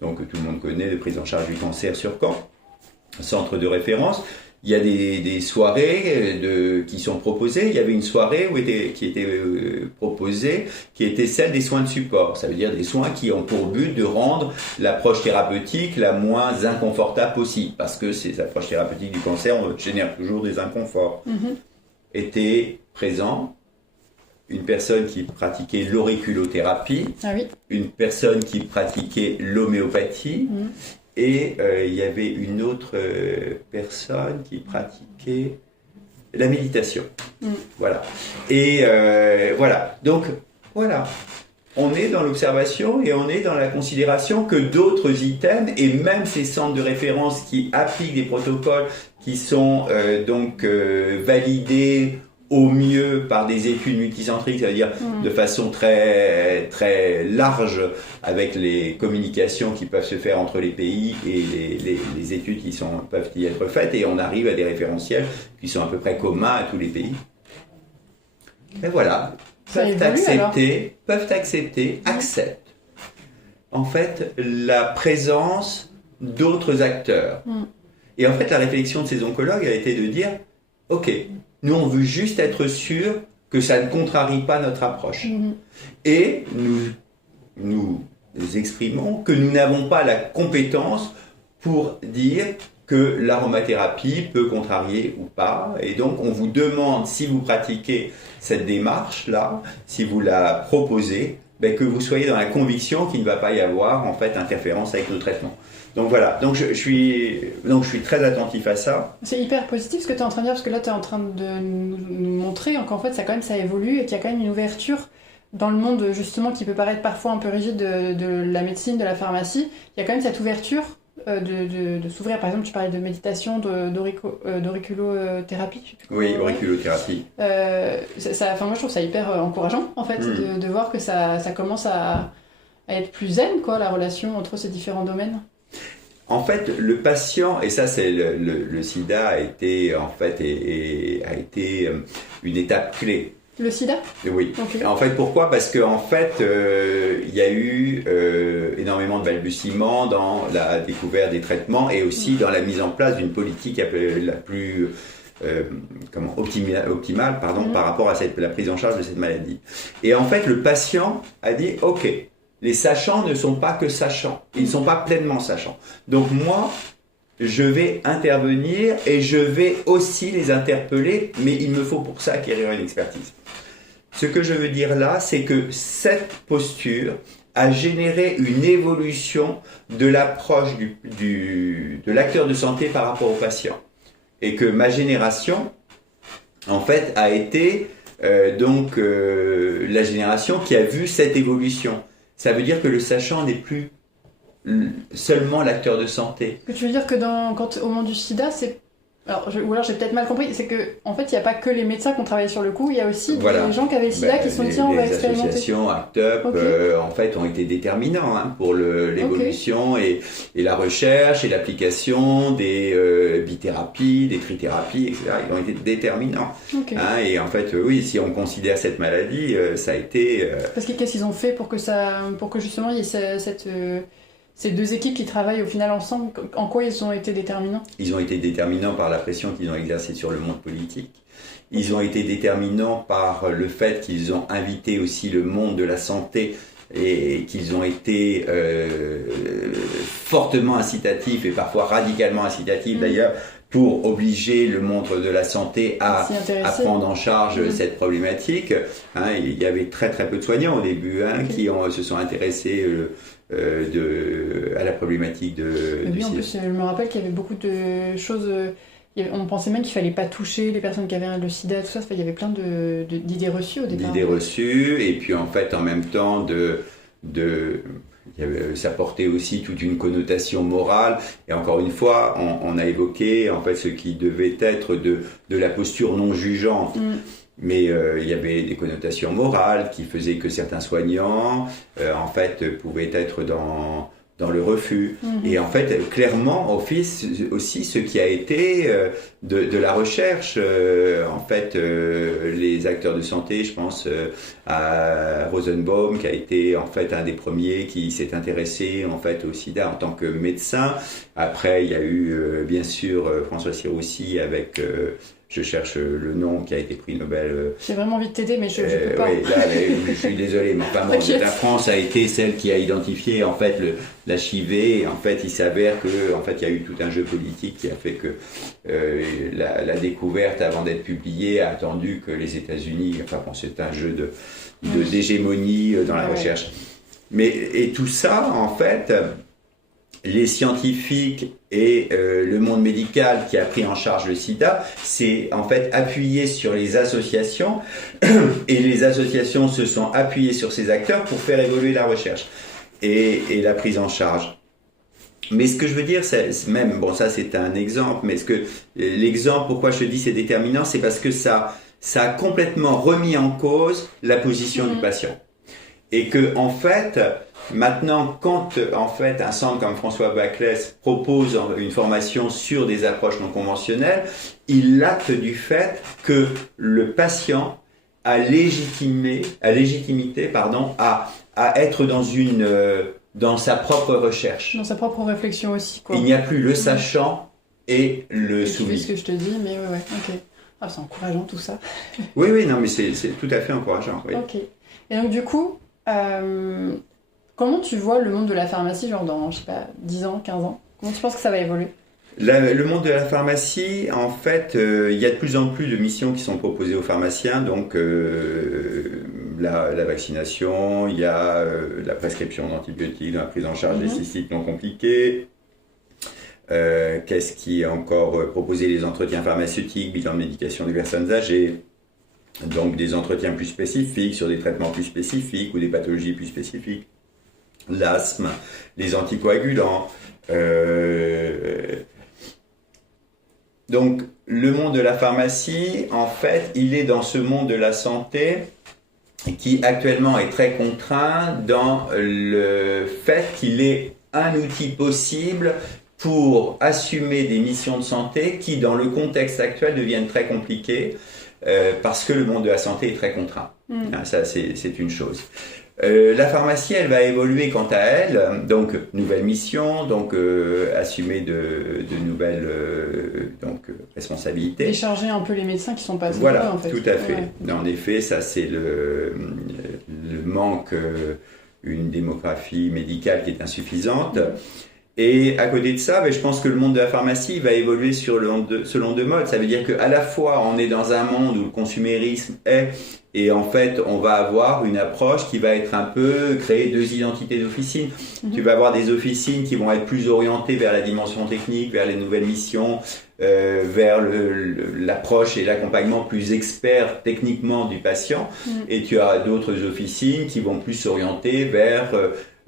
que tout le monde connaît de prise en charge du cancer sur Caen, centre de référence, il y a des soirées qui sont proposées. Il y avait une soirée qui était proposée, qui était celle des soins de support. Ça veut dire des soins qui ont pour but de rendre l'approche thérapeutique la moins inconfortable possible, parce que ces approches thérapeutiques du cancer génèrent toujours des inconforts. Était présent une personne qui pratiquait l'auriculothérapie, une personne qui pratiquait l'homéopathie, et il y avait une autre personne qui pratiquait la méditation. Voilà. Et voilà. Donc, voilà. On est dans l'observation et on est dans la considération que d'autres items, et même ces centres de référence qui appliquent des protocoles qui sont validés au mieux par des études multicentriques, c'est-à-dire de façon très, très large, avec les communications qui peuvent se faire entre les pays et les études qui peuvent y être faites, et on arrive à des référentiels qui sont à peu près communs à tous les pays. Et voilà, acceptent en fait la présence d'autres acteurs. Et en fait, la réflexion de ces oncologues a été de dire, ok, nous, on veut juste être sûr que ça ne contrarie pas notre approche. Et nous exprimons que nous n'avons pas la compétence pour dire que l'aromathérapie peut contrarier ou pas. Et donc, on vous demande, si vous pratiquez cette démarche-là, si vous la proposez, que vous soyez dans la conviction qu'il ne va pas y avoir, en fait, interférence avec nos traitements. Donc voilà, donc je suis très attentif à ça. C'est hyper positif ce que tu es en train de dire, parce que là tu es en train de nous montrer qu'en fait ça évolue et qu'il y a quand même une ouverture dans le monde justement qui peut paraître parfois un peu rigide de la médecine, de la pharmacie. Il y a quand même cette ouverture de s'ouvrir. Par exemple, tu parlais de méditation, d'auriculothérapie. Oui, auriculothérapie. Moi je trouve ça hyper encourageant en fait de voir que ça commence à être plus zen, quoi, la relation entre ces différents domaines. En fait, le patient, et ça c'est le sida a été en fait a été une étape clé. Le sida ? Oui. Okay. En fait, pourquoi ? Parce qu'en fait, il y a eu énormément de balbutiements dans la découverte des traitements et aussi dans la mise en place d'une politique la plus optimale par rapport à la prise en charge de cette maladie. Et en fait, le patient a dit, ok, les sachants ne sont pas que sachants, ils ne sont pas pleinement sachants. Donc moi, je vais intervenir et je vais aussi les interpeller, mais il me faut pour ça acquérir une expertise. Ce que je veux dire là, c'est que cette posture a généré une évolution de l'approche de l'acteur de santé par rapport au patient. Et que ma génération, en fait, a été la génération qui a vu cette évolution. Ça veut dire que le sachant n'est plus seulement l'acteur de santé. Ce que tu veux dire que au moment du sida, c'est... ou alors j'ai peut-être mal compris, c'est qu'en fait, il n'y a pas que les médecins qui ont travaillé sur le coup, il y a aussi des gens qui avaient le sida qui sont dit, on va expérimenter. Les associations, ACT UP, en fait, ont été déterminants pour l'évolution et la recherche et l'application des bithérapies, des trithérapies, etc. Ils ont été déterminants. Et en fait, oui, si on considère cette maladie, ça a été... Parce que qu'est-ce qu'ils ont fait pour que justement il y ait ces deux équipes qui travaillent au final ensemble, en quoi ils ont été déterminants ? Ils ont été déterminants par la pression qu'ils ont exercée sur le monde politique. Ils ont été déterminants par le fait qu'ils ont invité aussi le monde de la santé et qu'ils ont été fortement incitatifs et parfois radicalement incitatifs d'ailleurs pour obliger le monde de la santé à prendre en charge cette problématique. Il y avait très très peu de soignants au début qui se sont intéressés à la problématique du sida. En plus, je me rappelle qu'il y avait beaucoup de choses... on pensait même qu'il fallait pas toucher les personnes qui avaient le sida, tout ça. Il y avait plein d'idées reçues au départ. D'idées reçues, et puis en fait, en même temps, ça portait aussi toute une connotation morale. Et encore une fois, on a évoqué en fait ce qui devait être de la posture non jugeante. Mais il y avait des connotations morales qui faisaient que certains soignants, en fait, pouvaient être dans dans le refus. Et en fait, clairement, office aussi ce qui a été de la recherche. En fait, les acteurs de santé, je pense à Rosenbaum, qui a été en fait un des premiers qui s'est intéressé en fait au sida en tant que médecin. Après, il y a eu bien sûr François Siroussi avec je cherche le nom, qui a été prix Nobel. J'ai vraiment envie de t'aider, mais je peux pas. Oui, là, je suis désolé, mais enfin, bon, la France a été celle qui a identifié en fait l'HIV. Et en fait, il s'avère que en fait, il y a eu tout un jeu politique qui a fait que la découverte, avant d'être publiée, a attendu que les États-Unis. Enfin, bon, c'est un jeu d'hégémonie dans la recherche. Et tout ça, en fait, les scientifiques et le monde médical qui a pris en charge le sida, c'est en fait appuyé sur les associations et les associations se sont appuyées sur ces acteurs pour faire évoluer la recherche et la prise en charge. Mais ce que je veux dire, c'est même, bon ça c'est un exemple, mais l'exemple, pourquoi je te dis c'est déterminant, c'est parce que ça a complètement remis en cause la position du patient. Et que en fait, maintenant, quand en fait un centre comme François Baclès propose une formation sur des approches non conventionnelles, il acte du fait que le patient a légitimité, à être dans sa propre recherche. Dans sa propre réflexion aussi, quoi. Il n'y a plus le sachant et le soumis. C'est ce que je te dis, mais ouais, ok. Ah, c'est encourageant tout ça. Oui, non, mais c'est tout à fait encourageant. Oui. Ok. Et donc du coup, comment tu vois le monde de la pharmacie, genre dans, je sais pas, 10 ans, 15 ans? Comment tu penses que ça va évoluer? Le monde de la pharmacie, en fait, il y a de plus en plus de missions qui sont proposées aux pharmaciens, donc la vaccination, il y a la prescription d'antibiotiques, la prise en charge des cystites non compliquées. Qu'est-ce qui est encore proposé? Les entretiens pharmaceutiques, bilan de médication des personnes âgées. Donc des entretiens plus spécifiques sur des traitements plus spécifiques ou des pathologies plus spécifiques. L'asthme, les anticoagulants. Donc le monde de la pharmacie, en fait, il est dans ce monde de la santé qui actuellement est très contraint dans le fait qu'il est un outil possible pour assumer des missions de santé qui, dans le contexte actuel, deviennent très compliquées. Parce que le monde de la santé est très contraint. Ça, c'est une chose. La pharmacie, elle va évoluer quant à elle. Donc, nouvelle mission, donc assumer de nouvelles responsabilités. Décharger un peu les médecins qui sont pas assez voilà, en fait. Tout à fait. Ouais. En effet, ça c'est le manque, une démographie médicale qui est insuffisante. Et à côté de ça, je pense que le monde de la pharmacie va évoluer selon deux modes. Ça veut dire qu'à la fois, on est dans un monde où le consumérisme est, et en fait, on va avoir une approche qui va être un peu créer deux identités d'officines. Tu vas avoir des officines qui vont être plus orientées vers la dimension technique, vers les nouvelles missions, vers l'approche et l'accompagnement plus expert techniquement du patient. Et tu as d'autres officines qui vont plus s'orienter vers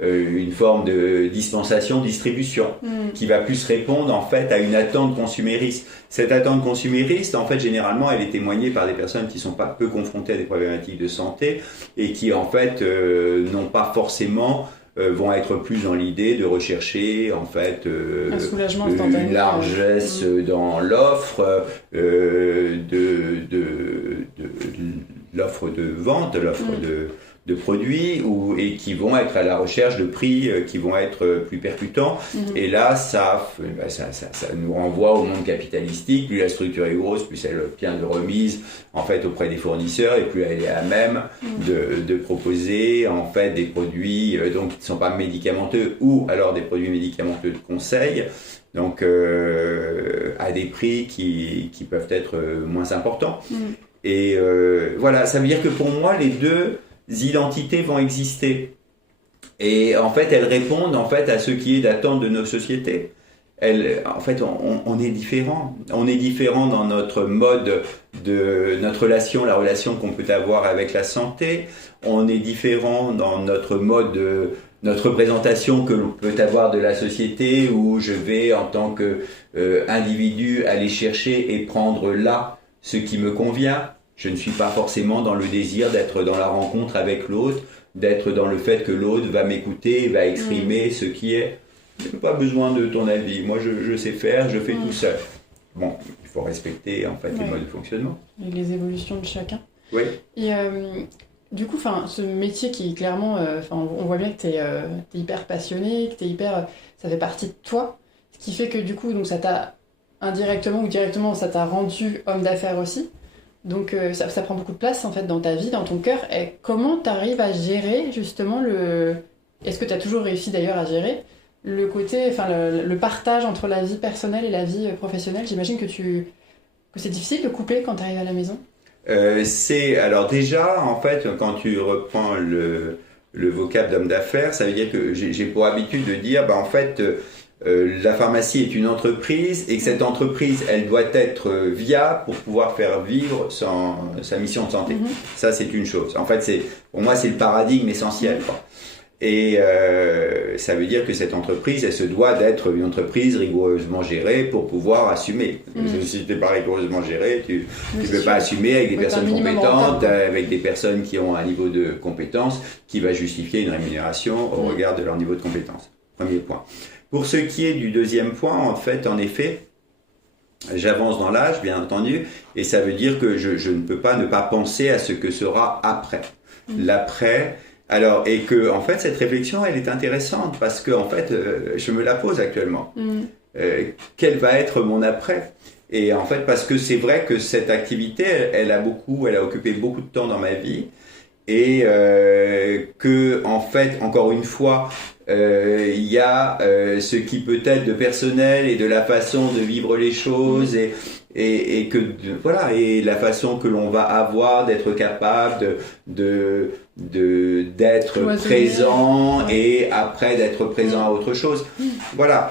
une forme de dispensation-distribution qui va plus répondre en fait à une attente consumériste. Cette attente consumériste, en fait, généralement, elle est témoignée par des personnes qui sont pas peu confrontées à des problématiques de santé et qui, en fait, n'ont pas forcément vont être plus dans l'idée de rechercher en fait un soulagement instantané, une largesse dans l'offre, l'offre de vente, l'offre de produits et qui vont être à la recherche de prix qui vont être plus percutants. Et là, ça nous renvoie au monde capitalistique. Plus la structure est grosse, plus elle obtient de remises en fait auprès des fournisseurs et plus elle est à même de proposer en fait des produits donc qui ne sont pas médicamenteux ou alors des produits médicamenteux de conseil. Donc à des prix qui peuvent être moins importants. Et voilà, ça veut dire que pour moi, les deux identités vont exister. Et en fait, elles répondent en fait à ce qui est d'attente de nos sociétés. En fait, on est différents. On est différents dans notre mode de notre relation, la relation qu'on peut avoir avec la santé. On est différents dans notre mode de notre représentation que l'on peut avoir de la société, où je vais en tant que individu aller chercher et prendre là ce qui me convient. Je ne suis pas forcément dans le désir d'être dans la rencontre avec l'autre, d'être dans le fait que l'autre va m'écouter, va exprimer ce qui est. j'ai pas besoin de ton avis, moi je sais faire, je fais tout seul. Bon, il faut respecter en fait les modes de fonctionnement. Et les évolutions de chacun. Oui. Et du coup, ce métier qui clairement, on voit bien que tu es hyper passionné, que ça fait partie de toi, ce qui fait que du coup, donc, ça t'a indirectement ou directement, ça t'a rendu homme d'affaires aussi. Donc ça prend beaucoup de place en fait dans ta vie, dans ton cœur. Et comment tu arrives à gérer justement Est-ce que tu as toujours réussi d'ailleurs à gérer le côté, le partage entre la vie personnelle et la vie professionnelle? J'imagine que c'est difficile de coupler quand tu arrives à la maison. Alors déjà, en fait, quand tu reprends le vocable d'homme d'affaires, ça veut dire que j'ai pour habitude de dire, en fait, la pharmacie est une entreprise et que cette entreprise, elle doit être viable pour pouvoir faire vivre sa mission de santé. Ça, c'est une chose. En fait, pour moi, c'est le paradigme essentiel, quoi. Et ça veut dire que cette entreprise, elle se doit d'être une entreprise rigoureusement gérée pour pouvoir assumer. Si tu n'es pas rigoureusement géré, tu ne peux pas assumer avec des personnes compétentes, avec des personnes qui ont un niveau de compétence qui va justifier une rémunération au regard de leur niveau de compétence. Premier point. Pour ce qui est du deuxième point, en effet, j'avance dans l'âge, bien entendu, et ça veut dire que je ne peux pas ne pas penser à ce que sera après. L'après. Alors, et que, en fait, cette réflexion, elle est intéressante parce que, en fait, je me la pose actuellement. Quel va être mon après? Et en fait, parce que c'est vrai que cette activité, elle a occupé beaucoup de temps dans ma vie et que, en fait, encore une fois, il y a ce qui peut être de personnel et de la façon de vivre les choses et que voilà, et la façon que l'on va avoir d'être capable d'être présent et après d'être présent à autre chose. Voilà,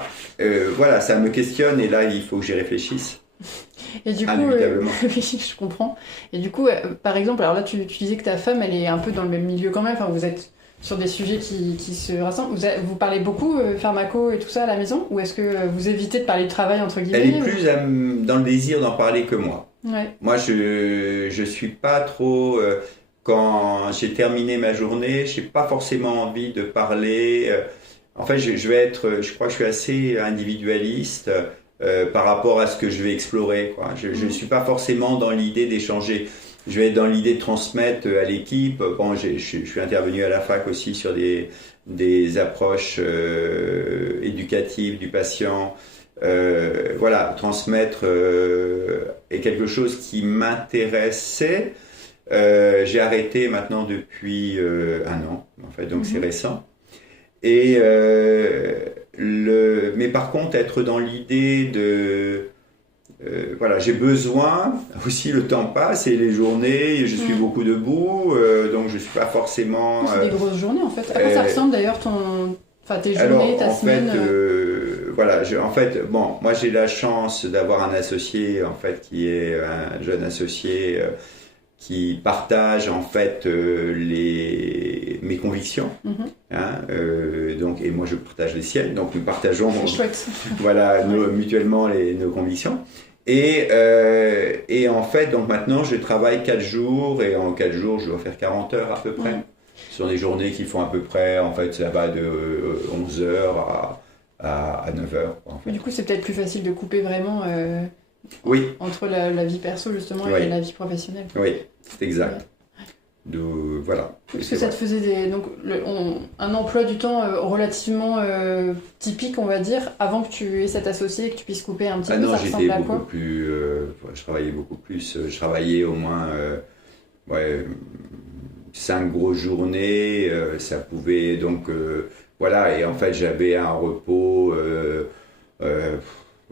ça me questionne et là il faut que j'y réfléchisse. Et du coup, je comprends. Et du coup, par exemple, alors là tu disais que ta femme elle est un peu dans le même milieu quand même. Enfin, vous êtes sur des sujets qui se rassemblent. Vous parlez beaucoup pharmaco et tout ça à la maison, ou est-ce que vous évitez de parler de travail entre guillemets? Elle est plus dans le désir d'en parler que moi. Ouais. Moi, je suis pas trop. Quand j'ai terminé ma journée, j'ai pas forcément envie de parler. En fait, je crois que je suis assez individualiste par rapport à ce que je vais explorer, quoi. Je suis pas forcément dans l'idée d'échanger. Je vais être dans l'idée de transmettre à l'équipe. Bon, je suis intervenu à la fac aussi sur des approches éducatives du patient. Voilà, transmettre est quelque chose qui m'intéressait. J'ai arrêté maintenant depuis 1 an, en fait, donc c'est récent. Et mais par contre, être dans l'idée de voilà, j'ai besoin, aussi le temps passe et les journées, je suis beaucoup debout, donc je ne suis pas forcément... C'est des grosses journées en fait. À quoi ça ressemble d'ailleurs tes journées, ta semaine? Voilà, bon, moi j'ai la chance d'avoir un associé en fait qui est un jeune associé qui partage en fait mes convictions, donc, et moi je partage les siennes, donc nous partageons voilà, mutuellement nos convictions. Et en fait, donc maintenant je travaille 4 jours et en 4 jours je dois faire 40 heures à peu près. Ce sont des journées qui font à peu près, en fait ça va de 11 heures à 9 heures. En fait. Du coup c'est peut-être plus facile de couper vraiment entre la vie perso justement et la vie professionnelle. Oui, c'est exact. Voilà. Est-ce que ça te faisait un emploi du temps relativement typique, on va dire, avant que tu aies cet associé et que tu puisses couper un petit peu? Non, ça ressemble à quoi? Je travaillais beaucoup plus. Je travaillais au moins 5 grosses journées. Ça pouvait donc... voilà, et en fait, j'avais un repos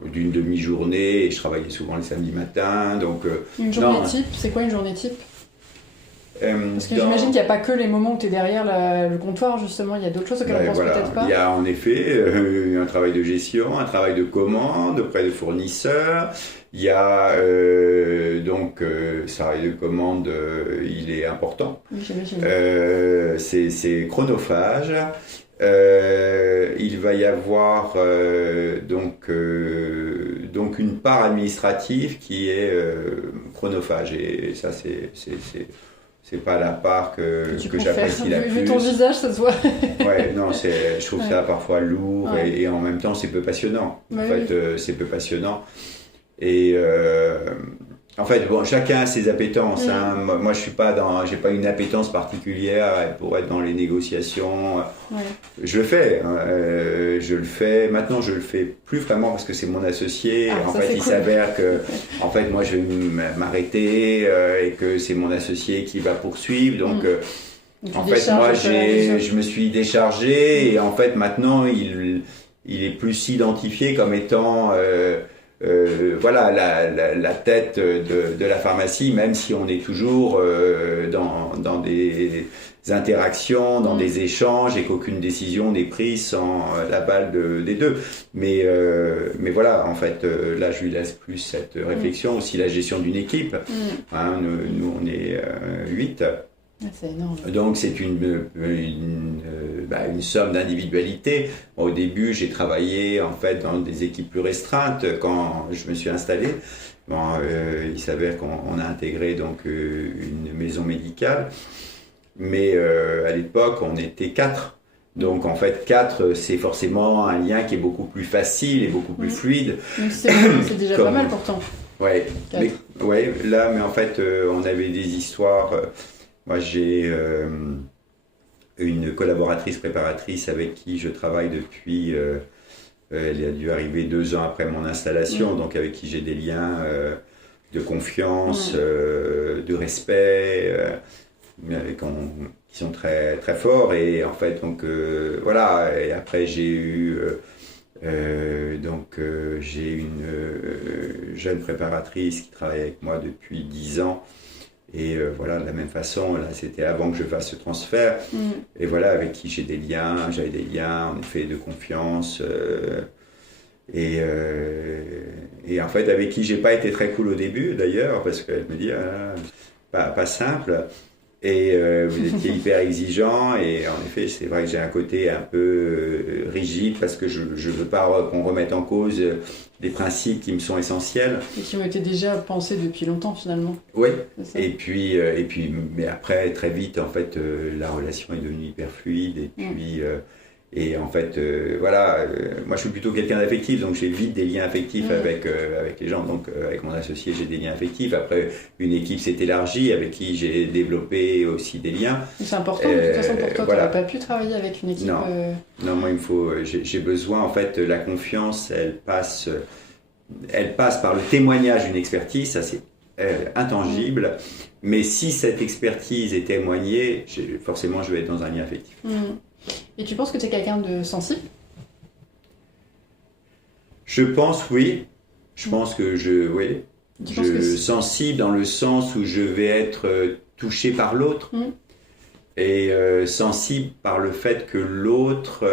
d'une demi-journée et je travaillais souvent le samedi matin. Donc, une journée type, c'est quoi une journée type? Parce que j'imagine qu'il n'y a pas que les moments où tu es derrière le comptoir, justement, il y a d'autres choses auxquelles on pense peut-être pas. Il y a en effet un travail de gestion, un travail de commande auprès de fournisseurs. Il y a donc ce travail de commande, il est important. Oui, j'imagine. C'est chronophage. Il va y avoir donc une part administrative qui est chronophage et ça c'est pas la part que j'apprécie la plus. Vu ton visage, ça se voit. Ouais, non, je trouve ça parfois lourd et en même temps c'est peu passionnant. En fait, c'est peu passionnant. Et en fait, bon, chacun a ses appétences. Hein. Moi, j'ai pas une appétence particulière pour être dans les négociations. Je le fais. Je le fais. Maintenant, je le fais plus vraiment parce que c'est mon associé. En fait, il s'avère que, en fait, moi, je vais m'arrêter et que c'est mon associé qui va poursuivre. Donc, en fait, moi, je me suis déchargé et en fait, maintenant, il est plus identifié comme étant voilà la tête de la pharmacie, même si on est toujours dans des interactions, dans des échanges et qu'aucune décision n'est prise sans l'aval des deux. Mais voilà, en fait, là, je lui laisse plus cette réflexion, aussi la gestion d'une équipe. Hein, nous, on est 8. C'est énorme. Donc c'est une somme d'individualité. Au début, j'ai travaillé en fait dans des équipes plus restreintes quand je me suis installé. Bon, il s'avère qu'on a intégré donc une maison médicale, mais à l'époque on était 4. Donc en fait 4, c'est forcément un lien qui est beaucoup plus facile et beaucoup plus fluide. C'est déjà pas mal pourtant. Ouais, mais en fait on avait des histoires. Moi, j'ai une collaboratrice préparatrice avec qui je travaille depuis, elle a dû arriver 2 ans après mon installation, donc avec qui j'ai des liens de confiance, de respect, qui sont très, très forts. Et en fait, donc, voilà, et après j'ai eu... j'ai une jeune préparatrice qui travaille avec moi depuis 10 ans. Et voilà, de la même façon, là, c'était avant que je fasse ce transfert. Et voilà, avec qui j'avais des liens, en effet, de confiance. Et en fait, avec qui j'ai pas été très cool au début, d'ailleurs, parce qu'elle me dit, pas simple. Et vous étiez hyper exigeant. Et en effet, c'est vrai que j'ai un côté un peu rigide, parce que je veux pas qu'on remette en cause des principes qui me sont essentiels. Et qui ont été déjà pensés depuis longtemps, finalement. Oui, et puis, mais après, très vite, en fait, la relation est devenue hyper fluide, et puis, et en fait, voilà, moi je suis plutôt quelqu'un d'affectif, donc j'ai vite des liens affectifs avec les gens, donc avec mon associé, j'ai des liens affectifs. Après, une équipe s'est élargie, avec qui j'ai développé aussi des liens. C'est important, de toute façon, pour toi, voilà. Tu n'aurais pas pu travailler avec une équipe. Non, moi, j'ai besoin, en fait, la confiance, elle passe par le témoignage d'une expertise, ça c'est intangible, mais si cette expertise est témoignée, forcément je vais être dans un lien affectif. Et tu penses que tu es quelqu'un de sensible ? Je pense, oui. Je pense que sensible dans le sens où je vais être touché par l'autre et sensible par le fait que l'autre,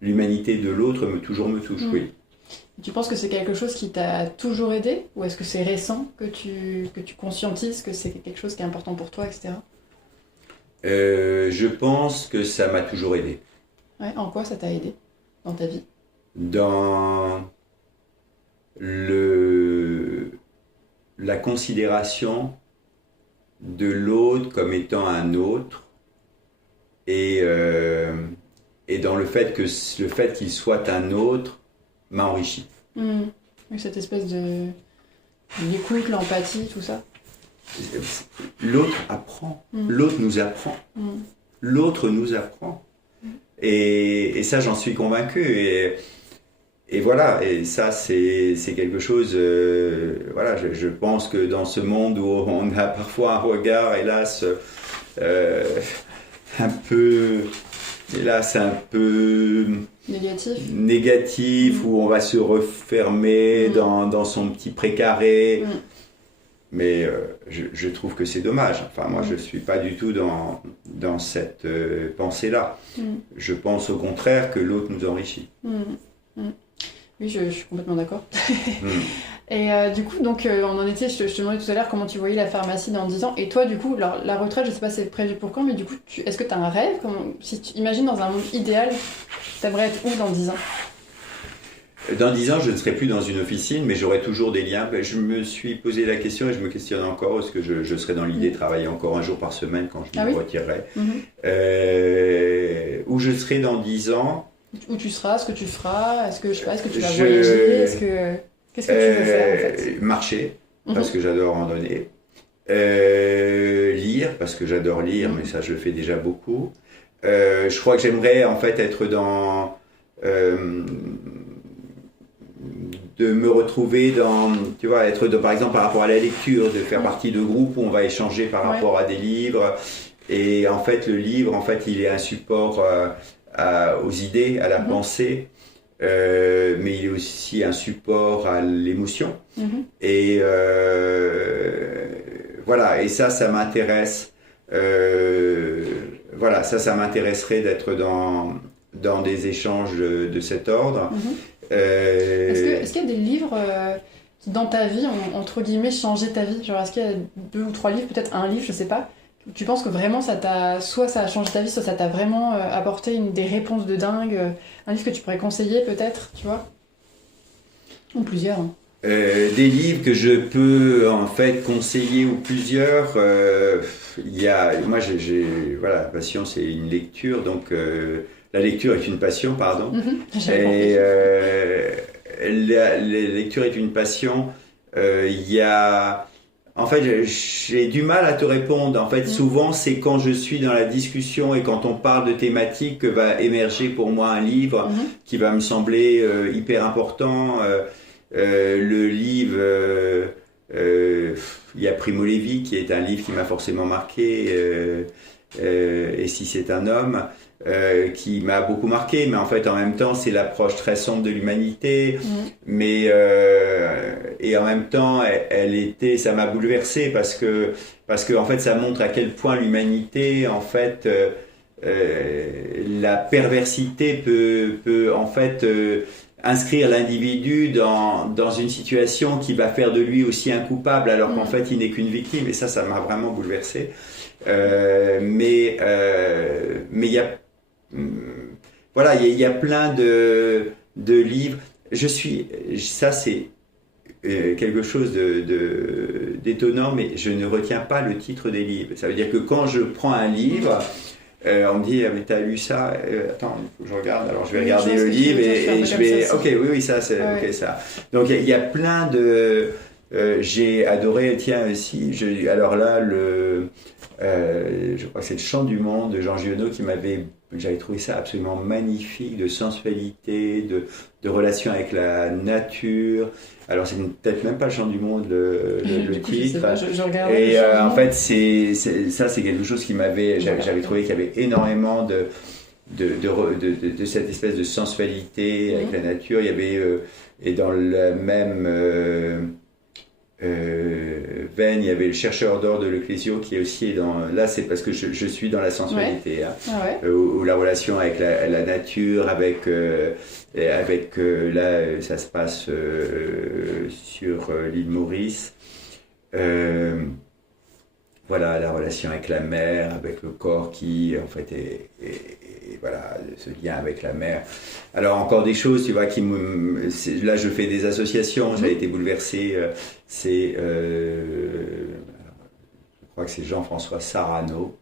l'humanité de l'autre me touche, oui. Tu penses que c'est quelque chose qui t'a toujours aidé, ou est-ce que c'est récent que tu conscientises que c'est quelque chose qui est important pour toi, etc. Je pense que ça m'a toujours aidé. Ouais, en quoi ça t'a aidé dans ta vie ? Dans la considération de l'autre comme étant un autre, et dans le fait qu'il soit un autre m'a enrichi. Cette espèce de l'écoute, l'empathie, tout ça. L'autre apprend, l'autre nous apprend, l'autre nous apprend. Et ça, j'en suis convaincu. Et voilà, et ça, c'est quelque chose. Voilà, je pense que dans ce monde où on a parfois un regard, hélas, un peu négatif, où on va se refermer dans son petit précaré. Mais je trouve que c'est dommage. Enfin, moi, je ne suis pas du tout dans cette pensée-là. Je pense au contraire que l'autre nous enrichit. Oui, je suis complètement d'accord. Et du coup, donc, on en était, je te demandais tout à l'heure comment tu voyais la pharmacie dans 10 ans. Et toi, du coup, la retraite, je ne sais pas si c'est prévu pour quand, mais du coup, est-ce que tu as un rêve ? Si tu imagines dans un monde idéal, tu aimerais être où dans 10 ans ? Dans 10 ans, je ne serai plus dans une officine, mais j'aurai toujours des liens. Je me suis posé la question et je me questionne encore, est-ce que je serai dans l'idée de travailler encore un jour par semaine quand je me retirerai. Où je serai dans 10 ans. Où tu seras, ce que tu feras, est-ce que, je sais pas, est-ce que tu vas voyager, qu'est-ce que tu veux faire en fait? Marcher, parce que j'adore randonner. Lire, parce que j'adore lire, mais ça je le fais déjà beaucoup. Je crois que j'aimerais en fait être dans... de me retrouver dans, tu vois, être par exemple par rapport à la lecture, de faire partie de groupes où on va échanger par rapport à des livres. Et en fait, le livre, en fait, il est un support aux idées, à la pensée, mais il est aussi un support à l'émotion. Et voilà, et ça m'intéresse. Voilà, ça m'intéresserait d'être dans des échanges de cet ordre. Est-ce qu'il y a des livres qui, dans ta vie, ont, entre guillemets, changé ta vie? Genre, est-ce qu'il y a 2 ou 3 livres, peut-être un livre, je sais pas, où tu penses que vraiment soit ça a changé ta vie, soit ça t'a vraiment apporté des réponses de dingue, un livre que tu pourrais conseiller, peut-être, tu vois? Ou plusieurs. Hein. Des livres que je peux en fait conseiller ou plusieurs, il y a, moi voilà, la passion c'est une lecture, donc la lecture est une passion, pardon. Et la lecture est une passion. Il y a, en fait, j'ai du mal à te répondre. En fait, souvent c'est quand je suis dans la discussion et quand on parle de thématiques que va émerger pour moi un livre qui va me sembler hyper important. Le livre, il y a Primo Levi qui est un livre qui m'a forcément marqué, et si c'est un homme, qui m'a beaucoup marqué, mais en fait en même temps c'est l'approche très sombre de l'humanité, mais et en même temps ça m'a bouleversé parce que en fait ça montre à quel point l'humanité en fait la perversité peut en fait inscrire l'individu dans une situation qui va faire de lui aussi un coupable alors qu'en fait il n'est qu'une victime, et ça m'a vraiment bouleversé. Mais il y a voilà, il y a plein de livres. Ça c'est quelque chose d'étonnant, mais je ne retiens pas le titre des livres. Ça veut dire que quand je prends un livre, on me dit mais t'as lu ça, attends, il faut que je regarde, alors je vais regarder le livre et je vais ok oui ça c'est ok ça. Donc il y a plein de j'ai adoré, tiens aussi, alors là je crois que c'est Le Chant du Monde de Jean Giono j'avais trouvé ça absolument magnifique, de sensualité, de relation avec la nature. Alors c'est peut-être même pas Le Chant du Monde le titre. Je regarde. Et en fait c'est quelque chose qui j'avais trouvé qu'il y avait énormément de cette espèce de sensualité avec la nature. Il y avait et dans la même veine, il y avait Le Chercheur d'or de Leclésio qui est aussi là c'est parce que je suis dans la sensualité, où la relation avec la nature, avec là ça se passe sur l'île Maurice, voilà, la relation avec la mer, avec le corps qui en fait est voilà, ce lien avec la mer. Alors encore des choses, tu vois, là je fais des associations, j'ai été bouleversé, je crois que c'est Jean-François Sarano.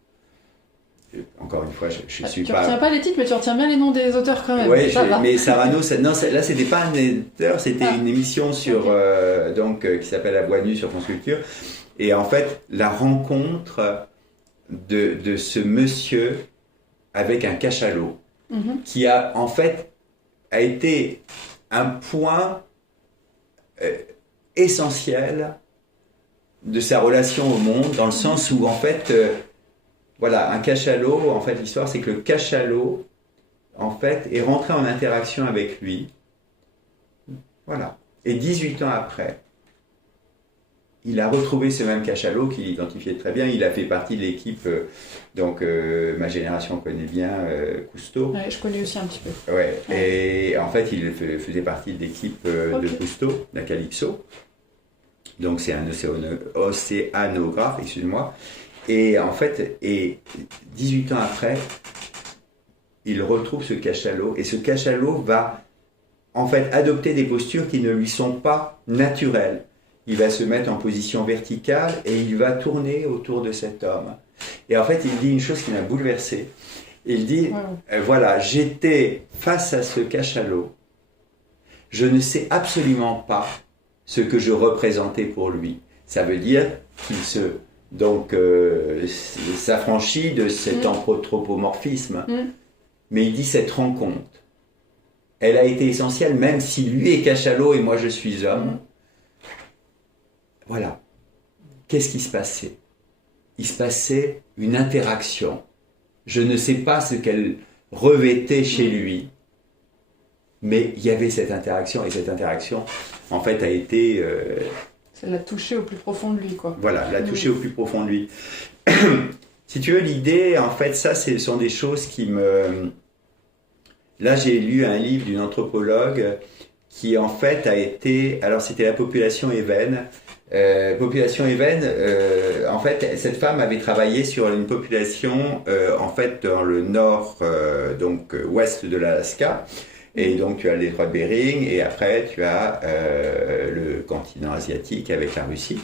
Encore une fois, je suis tu pas... Tu retiens pas les titres, mais tu retiens bien les noms des auteurs quand même. Oui, mais Sarano, là c'était pas un éditeur, c'était une émission sur qui s'appelle La Voix nue sur France Culture. Et en fait, la rencontre de ce monsieur avec un cachalot, qui a été un point essentiel de sa relation au monde, dans le sens où en fait, voilà, un cachalot, en fait l'histoire c'est que le cachalot en fait est rentré en interaction avec lui, voilà, et 18 ans après, il a retrouvé ce même cachalot qu'il identifiait très bien. Il a fait partie de l'équipe, ma génération connaît bien Cousteau. Ouais, je connais aussi un petit peu. Ouais. Et en fait, il faisait partie de l'équipe de Cousteau, d'un Calypso. Donc c'est un océanographe, excuse-moi. Et en fait, 18 ans après, il retrouve ce cachalot. Et ce cachalot va en fait adopter des postures qui ne lui sont pas naturelles. Il va se mettre en position verticale et il va tourner autour de cet homme. Et en fait, il dit une chose qui m'a bouleversé. Il dit, voilà, j'étais face à ce cachalot. Je ne sais absolument pas ce que je représentais pour lui. Ça veut dire qu'il s'affranchit de cet anthropomorphisme. Mais il dit cette rencontre, elle a été essentielle, même si lui est cachalot et moi je suis homme. Voilà. Qu'est-ce qui se passait? Il se passait une interaction. Je ne sais pas ce qu'elle revêtait chez lui, mais il y avait cette interaction, et cette interaction, en fait, a été... Ça l'a touché au plus profond de lui, quoi. Voilà, l'a touché au plus profond de lui. Si tu veux, l'idée, en fait, ça, ce sont des choses qui me... Là, j'ai lu un livre d'une anthropologue qui, en fait, a été... Alors, c'était la population évène. Population évène, en fait, cette femme avait travaillé sur une population, en fait, dans le nord, ouest de l'Alaska. Et donc, tu as le détroit de Bering, et après, tu as le continent asiatique avec la Russie.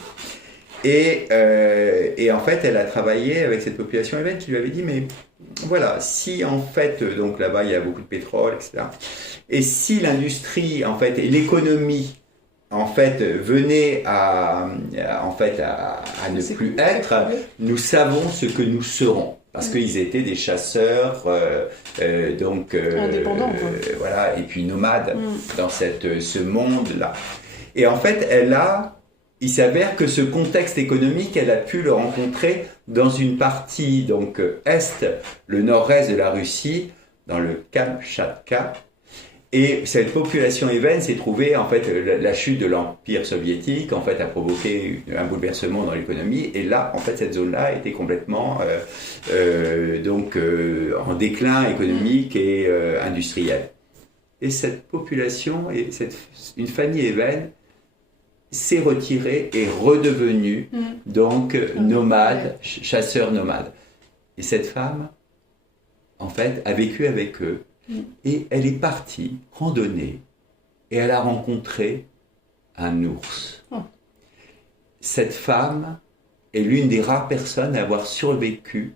Et en fait, elle a travaillé avec cette population évène qui lui avait dit, mais voilà, si en fait, donc là-bas, il y a beaucoup de pétrole, etc. Et si l'industrie, en fait, et l'économie, en fait, venait à ne plus être, nous savons ce que nous serons. Parce qu'ils étaient des chasseurs, indépendants, voilà, et puis nomades dans ce monde-là. Et en fait, il s'avère que ce contexte économique, elle a pu le rencontrer dans une partie, donc est, le nord-est de la Russie, dans le Kamtchatka. Et cette population évène s'est trouvée, en fait, la chute de l'Empire soviétique, en fait, a provoqué un bouleversement dans l'économie. Et là, en fait, cette zone-là était complètement, en déclin économique et industriel. Et cette population, une famille évène, s'est retirée et redevenue, nomade, chasseur nomade. Et cette femme, en fait, a vécu avec eux. Et elle est partie randonner et elle a rencontré un ours. Cette femme est l'une des rares personnes à avoir survécu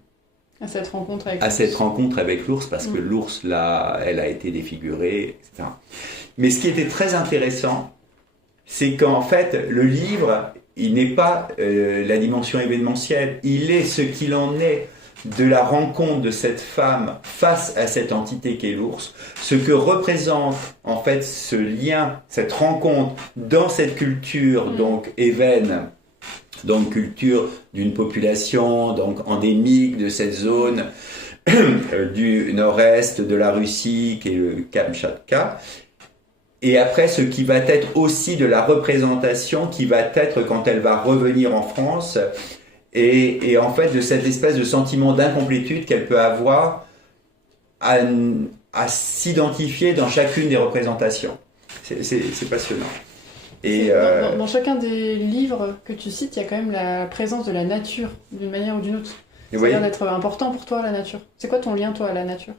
à cette rencontre avec l'ours parce que l'ours, là, elle a été défigurée, etc. Mais ce qui était très intéressant, c'est qu'en fait, le livre, il n'est pas la dimension événementielle, il est ce qu'il en est de la rencontre de cette femme face à cette entité qu'est l'ours, ce que représente en fait ce lien, cette rencontre dans cette culture donc évène, donc culture d'une population donc endémique de cette zone du nord-est de la Russie qui est le Kamtchatka. Et après, ce qui va être aussi de la représentation qui va être quand elle va revenir en France. Et en fait, de cette espèce de sentiment d'incomplétude qu'elle peut avoir à s'identifier dans chacune des représentations. C'est passionnant. Et dans chacun des livres que tu cites, il y a quand même la présence de la nature, d'une manière ou d'une autre. Ça a l'air d'être important pour toi, la nature. C'est quoi ton lien, toi, à la nature ?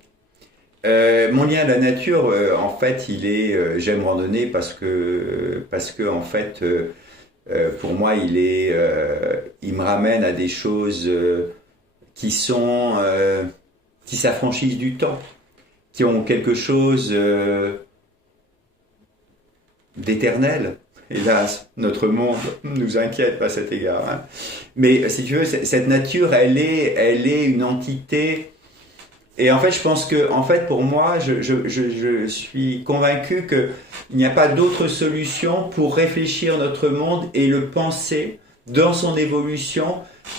Mon lien à la nature, en fait, il est... j'aime randonner parce que en fait... pour moi, il me ramène à des choses qui s'affranchissent du temps, qui ont quelque chose d'éternel. Hélas, notre monde nous inquiète à cet égard. Hein. Mais si tu veux, cette nature, elle est une entité. Et en fait, je pense que, en fait, pour moi, je suis convaincu qu'il n'y a pas d'autre solution pour réfléchir notre monde et le penser dans son évolution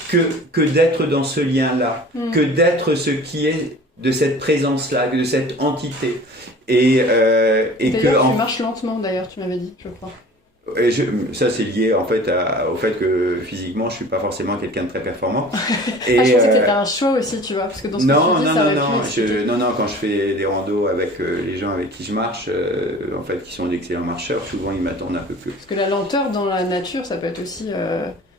que d'être dans ce lien-là, que d'être ce qui est de cette présence-là, de cette entité. Et d'ailleurs, tu marches lentement, d'ailleurs, tu m'avais dit, je crois. Et ça c'est lié en fait au fait que physiquement je suis pas forcément quelqu'un de très performant. Et, je pensais que c'était un choix aussi, tu vois, parce que dans ce que tu dis, non, quand je fais des randos avec les gens avec qui je marche, en fait qui sont d'excellents marcheurs, souvent ils m'attendent un peu plus. Parce que la lenteur dans la nature, ça peut être aussi.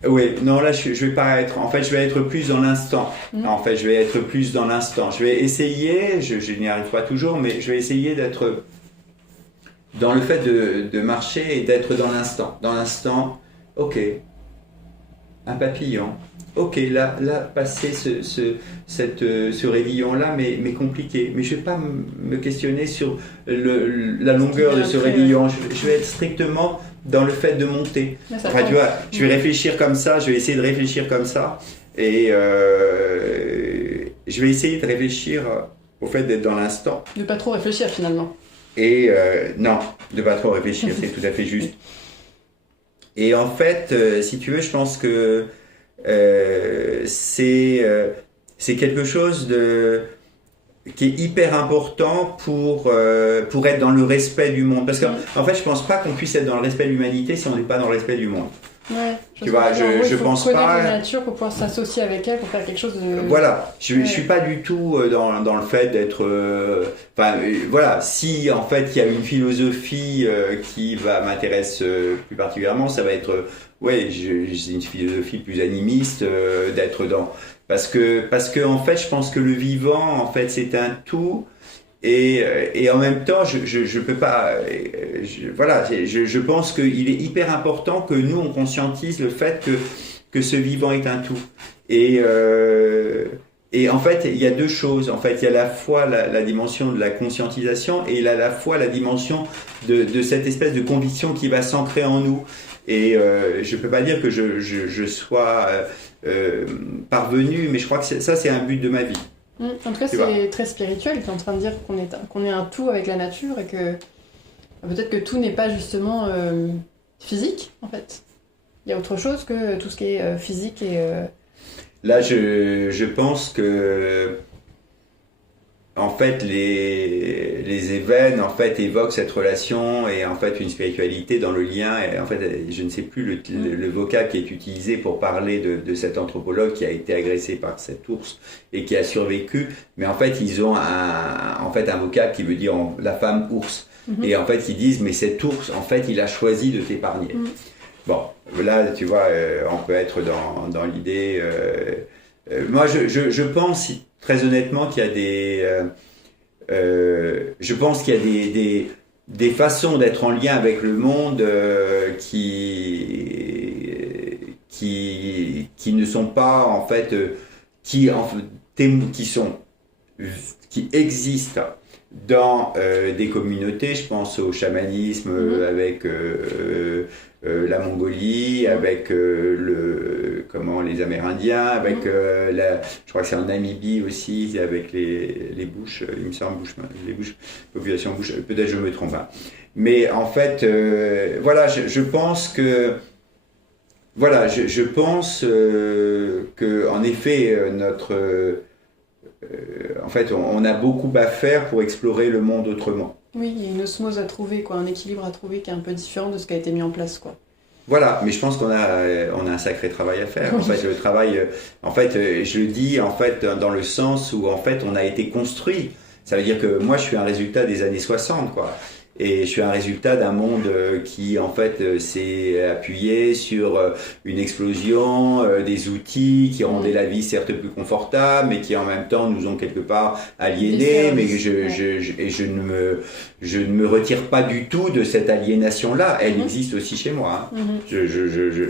Oui, non là je vais pas être. En fait, je vais être plus dans l'instant. En fait, je vais être plus dans l'instant. Je vais essayer, je n'y arrive pas toujours, mais je vais essayer d'être dans le fait de marcher et d'être dans l'instant. Dans l'instant, ok, un papillon. Ok, là passer ce raidillon-là, mais compliqué. Mais je ne vais pas me questionner sur la longueur de ce raidillon. Je vais être strictement dans le fait de monter. Enfin, tu vois, je vais réfléchir comme ça, je vais essayer de réfléchir comme ça. Et je vais essayer de réfléchir au fait d'être dans l'instant. De pas trop réfléchir finalement. Et non, de pas trop réfléchir, c'est tout à fait juste. Et en fait, si tu veux, je pense que c'est quelque chose qui est hyper important pour être dans le respect du monde. Parce qu'en fait, je pense pas qu'on puisse être dans le respect de l'humanité si on n'est pas dans le respect du monde. Ouais, tu vois, je pense pas. Il faut connaître la nature pour pouvoir s'associer avec elle, pour faire quelque chose de. Voilà, je suis pas du tout dans le fait d'être. Voilà, si en fait il y a une philosophie qui m'intéresse plus particulièrement, ça va être. J'ai une philosophie plus animiste d'être dans. Parce que en fait, je pense que le vivant, en fait, c'est un tout. Et en même temps, je peux pas. Je pense qu'il est hyper important que nous on conscientise le fait que ce vivant est un tout. Et en fait, il y a deux choses. En fait, il y a à la fois la dimension de la conscientisation et à la fois la dimension de cette espèce de conviction qui va s'ancrer en nous. Et je peux pas dire que je sois parvenu, mais je crois que ça c'est un but de ma vie. En tout cas, c'est très spirituel. Tu es en train de dire qu'on est un tout avec la nature et que peut-être que tout n'est pas justement physique, en fait. Il y a autre chose que tout ce qui est physique et... Là, je pense que en fait, les événements en fait évoquent cette relation et en fait une spiritualité dans le lien. Et en fait, je ne sais plus le vocable qui est utilisé pour parler de cet anthropologue qui a été agressé par cet ours et qui a survécu. Mais en fait, ils ont un vocable qui veut dire la femme ours. Mm-hmm. Et en fait, ils disent mais cet ours, en fait, il a choisi de t'épargner. Mm. Bon, là, tu vois, on peut être dans l'idée. Moi, je pense très honnêtement qu'il y a je pense qu'il y a des façons d'être en lien avec le monde qui ne sont pas en fait qui existent dans des communautés. Je pense au chamanisme avec la Mongolie, avec les Amérindiens, avec je crois que c'est en Namibie aussi, avec les Bush, il me semble, population Bush, peut-être je me trompe. Hein. Mais en fait, je pense que je pense que en effet en fait, on a beaucoup à faire pour explorer le monde autrement. Oui, il y a une osmose à trouver, un équilibre à trouver qui est un peu différent de ce qui a été mis en place, quoi. Voilà, mais je pense qu'on a un sacré travail à faire. En fait, le travail, je le dis dans le sens où en fait on a été construit. Ça veut dire que moi, je suis un résultat des années 60, quoi. Et je suis un résultat d'un monde qui, en fait, s'est appuyé sur une explosion des outils qui rendaient la vie certes plus confortable, mais qui en même temps nous ont quelque part aliénés. Mais je ne me retire pas du tout de cette aliénation-là. Elle existe aussi chez moi. Hein.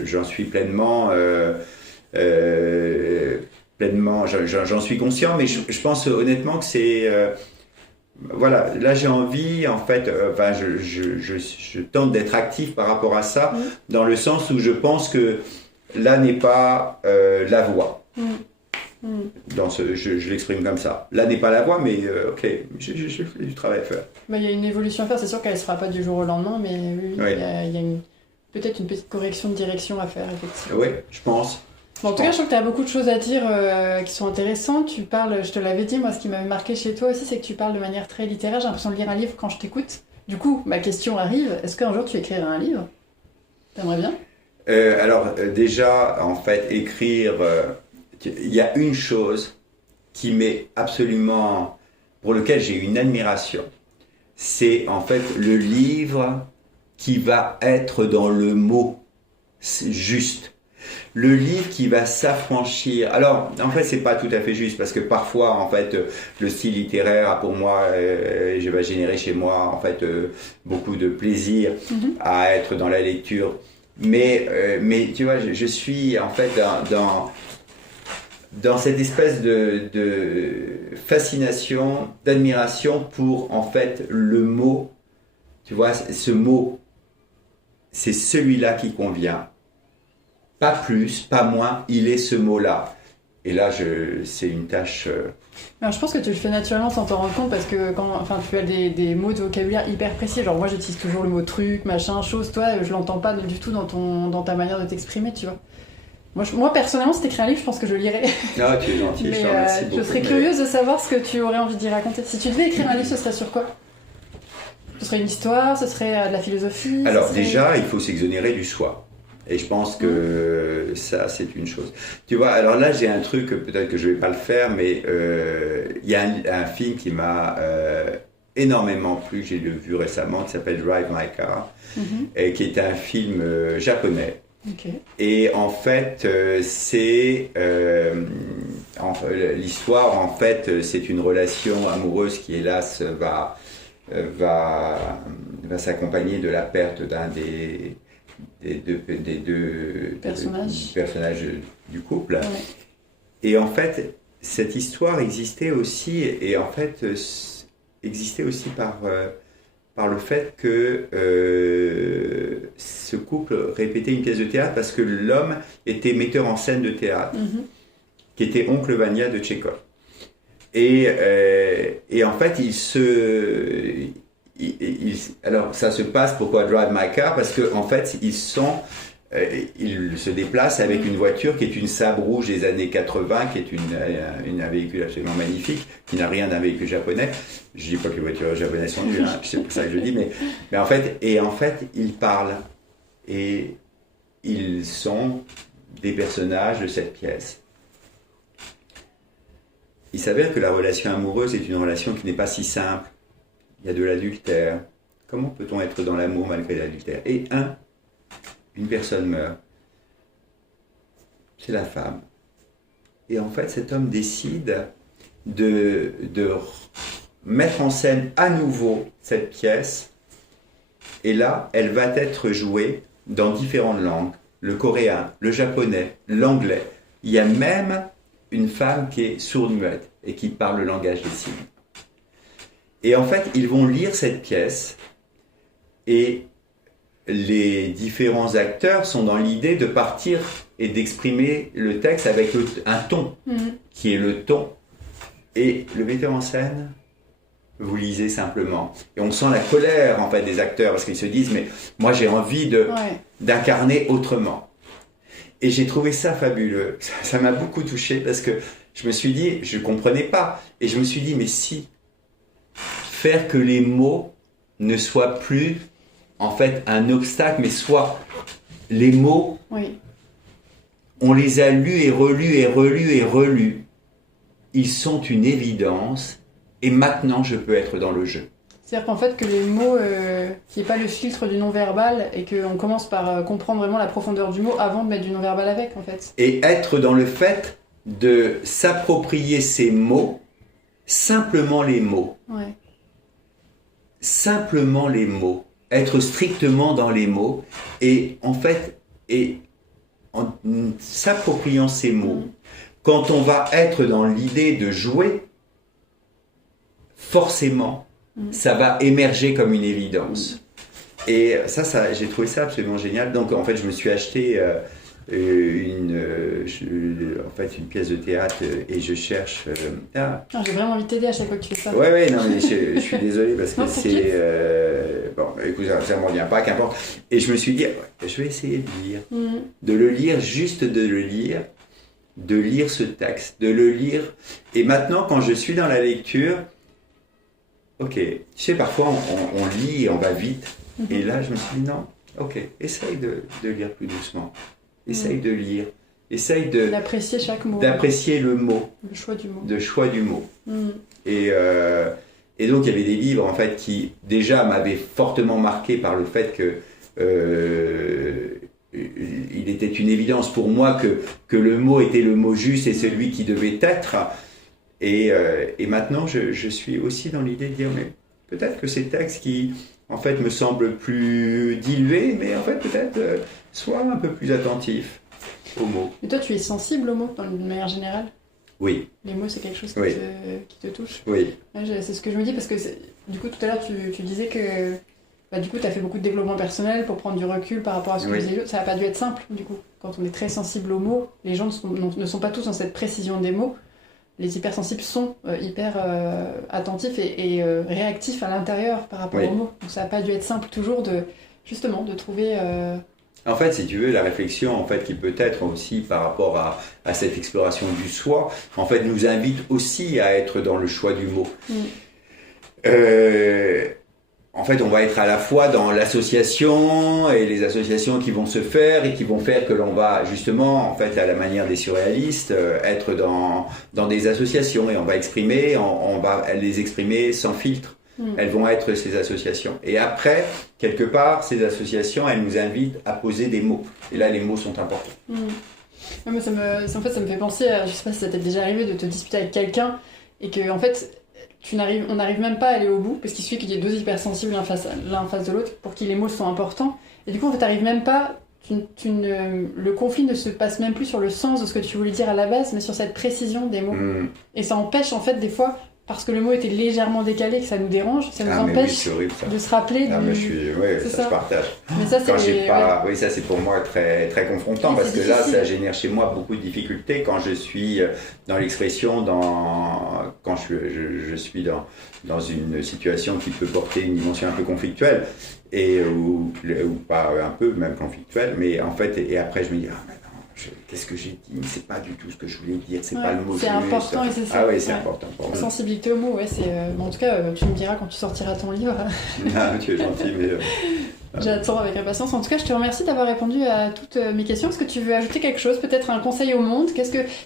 J'en suis pleinement... j'en suis conscient, mais je pense honnêtement que c'est... là j'ai envie, en fait, je tente d'être actif par rapport à ça, dans le sens où je pense que là n'est pas la voie. Je l'exprime comme ça. Là n'est pas la voie, mais ok, j'ai du travail à faire. Il y a une évolution à faire, c'est sûr qu'elle ne se fera pas du jour au lendemain, mais oui. Il y a peut-être une petite correction de direction à faire, effectivement. Oui, je pense. Bon, en tout cas, je trouve que tu as beaucoup de choses à dire qui sont intéressantes. Tu parles, je te l'avais dit, moi, ce qui m'avait marqué chez toi aussi, c'est que tu parles de manière très littéraire. J'ai l'impression de lire un livre quand je t'écoute. Du coup, ma question arrive, est-ce qu'un jour tu écriras un livre ? T'aimerais bien ? Déjà, en fait, écrire, il y a une chose qui m'est absolument, pour lequel j'ai une admiration, c'est en fait le livre qui va être dans le mot juste. le livre qui va s'affranchir. Alors, en fait, c'est pas tout à fait juste parce que parfois, en fait, le style littéraire a pour moi, je vais générer chez moi, en fait, beaucoup de plaisir à être dans la lecture. Mais tu vois, je suis en fait dans cette espèce de fascination, d'admiration pour en fait le mot. Tu vois, ce mot, c'est celui-là qui convient. Pas plus, pas moins, il est ce mot-là. Et là, c'est une tâche... Alors, je pense que tu le fais naturellement sans t'en rendre compte parce que tu as des mots de vocabulaire hyper précis. Genre moi, j'utilise toujours le mot truc, machin, chose. Toi, je l'entends pas du tout dans ta manière de t'exprimer, tu vois. Moi, personnellement, si t'écris un livre, je pense que je le lirais. Ah, tu es gentil, mais je te remercie beaucoup. Je serais curieuse de savoir ce que tu aurais envie d'y raconter. Si tu devais écrire un livre, ce serait sur quoi ? Ce serait une histoire, ce serait de la philosophie. Alors déjà, il faut s'exonérer du soi. Et je pense que ça, c'est une chose. Tu vois, alors là, j'ai un truc, peut-être que je ne vais pas le faire, mais il y a un film qui m'a énormément plu, j'ai vu récemment, qui s'appelle Drive My Car, et qui est un film japonais. Okay. Et en fait, l'histoire, en fait, c'est une relation amoureuse qui, hélas, va s'accompagner de la perte d'un des deux personnages du couple. Ouais. Et en fait, cette histoire existait aussi par le fait que ce couple répétait une pièce de théâtre parce que l'homme était metteur en scène de théâtre, qui était Oncle Vania de Tchekhov. Et en fait, alors ça se passe, pourquoi Drive My Car ? Parce qu'en fait, ils se déplacent avec une voiture qui est une Saab rouge des années 80, qui est un véhicule absolument magnifique, qui n'a rien d'un véhicule japonais. Je dis pas que les voitures japonaises sont nulles, c'est pour ça que je le dis, mais en fait, ils parlent. Et ils sont des personnages de cette pièce. Il s'avère que la relation amoureuse est une relation qui n'est pas si simple. Il y a de l'adultère. Comment peut-on être dans l'amour malgré l'adultère ? Et une personne meurt. C'est la femme. Et en fait, cet homme décide de mettre en scène à nouveau cette pièce. Et là, elle va être jouée dans différentes langues. Le coréen, le japonais, l'anglais. Il y a même une femme qui est sourde-muette et qui parle le langage des signes. Et en fait, ils vont lire cette pièce et les différents acteurs sont dans l'idée de partir et d'exprimer le texte avec un ton, qui est le ton. Et le metteur en scène, vous lisez simplement. Et on sent la colère en fait des acteurs parce qu'ils se disent « mais moi j'ai envie d'incarner autrement ». Et j'ai trouvé ça fabuleux. Ça m'a beaucoup touché parce que je me suis dit, je ne comprenais pas. Et je me suis dit, mais si, faire que les mots ne soient plus en fait un obstacle, mais soit les mots, on les a lus et relus et relus et relus. Ils sont une évidence et maintenant je peux être dans le jeu. C'est-à-dire qu'en fait, que les mots, qu'il n'y ait pas le filtre du non-verbal et qu'on commence par comprendre vraiment la profondeur du mot avant de mettre du non-verbal avec, en fait. Et être dans le fait de s'approprier ces mots, simplement les mots. Ouais. Simplement les mots. Être strictement dans les mots. Et en fait, en s'appropriant ces mots, quand on va être dans l'idée de jouer, forcément, ça va émerger comme une évidence. Et ça, j'ai trouvé ça absolument génial. Donc, en fait, je me suis acheté une pièce de théâtre et je cherche... J'ai vraiment envie de t'aider à chaque fois que tu fais ça. Ouais, non, mais je suis désolé parce que c'est... bon, écoute, ça ne me revient pas, qu'importe. Et je me suis dit, je vais essayer de lire. De le lire, juste de le lire. De lire ce texte, de le lire. Et maintenant, quand je suis dans la lecture... Ok, tu sais, parfois on lit et on va vite. Et là, je me suis dit non, ok, essaye de lire plus doucement. Essaye de lire. Essaye d'apprécier chaque mot. D'apprécier le mot. Le choix du mot. Le choix du mot. Et donc, il y avait des livres, en fait, qui déjà m'avaient fortement marqué par le fait que il était une évidence pour moi que le mot était le mot juste et celui qui devait être. Et maintenant, je suis aussi dans l'idée de dire, mais peut-être que ces textes qui, en fait, me semblent plus dilués, mais en fait, peut-être soient un peu plus attentifs aux mots. Et toi, tu es sensible aux mots, d'une manière générale ? Oui. Les mots, c'est quelque chose qui te touche ? Oui. Ouais, c'est ce que je me dis, parce que du coup, tout à l'heure, tu disais que du coup, tu as fait beaucoup de développement personnel pour prendre du recul par rapport à ce que disait l'autre. Ça n'a pas dû être simple, du coup. Quand on est très sensible aux mots, les gens ne sont pas tous dans cette précision des mots. Les hypersensibles sont hyper attentifs et réactifs à l'intérieur par rapport aux mots. Donc ça n'a pas dû être simple toujours de trouver... En fait, si tu veux, la réflexion en fait, qui peut être aussi par rapport à cette exploration du soi, en fait, nous invite aussi à être dans le choix du mot. En fait, on va être à la fois dans l'association et les associations qui vont se faire et qui vont faire que l'on va justement, en fait, à la manière des surréalistes, être dans des associations et on va exprimer, on va les exprimer sans filtre. Elles vont être ces associations. Et après, quelque part, ces associations, elles nous invitent à poser des mots. Et là, les mots sont importants. Ouais, mais ça me fait penser à, je sais pas si ça t'est déjà arrivé de te disputer avec quelqu'un et que, en fait, on n'arrive même pas à aller au bout parce qu'il suffit qu'il y ait deux hypersensibles l'un en face de l'autre pour qui les mots sont importants. Et du coup, en fait, t'arrives même pas. Le conflit ne se passe même plus sur le sens de ce que tu voulais dire à la base, mais sur cette précision des mots. Et ça empêche, en fait, des fois, parce que le mot était légèrement décalé, que ça nous dérange, ça nous empêche de se rappeler je partage. Mais ça, Oui, ça c'est pour moi très, très confrontant, parce que là, ça génère chez moi beaucoup de difficultés quand je suis dans l'expression, quand je suis dans une situation qui peut porter une dimension un peu conflictuelle, ou pas un peu, même conflictuelle, mais en fait, et après je me dis, qu'est-ce que j'ai dit ? C'est pas du tout ce que je voulais dire, c'est pas le mot juste. C'est important et c'est ça. Ah oui, c'est important pour moi. La sensibilité au mot, en tout cas, tu me diras quand tu sortiras ton livre. Tu es gentil, mais... J'attends avec impatience. En tout cas, je te remercie d'avoir répondu à toutes mes questions. Est-ce que tu veux ajouter quelque chose ? Peut-être un conseil au monde ?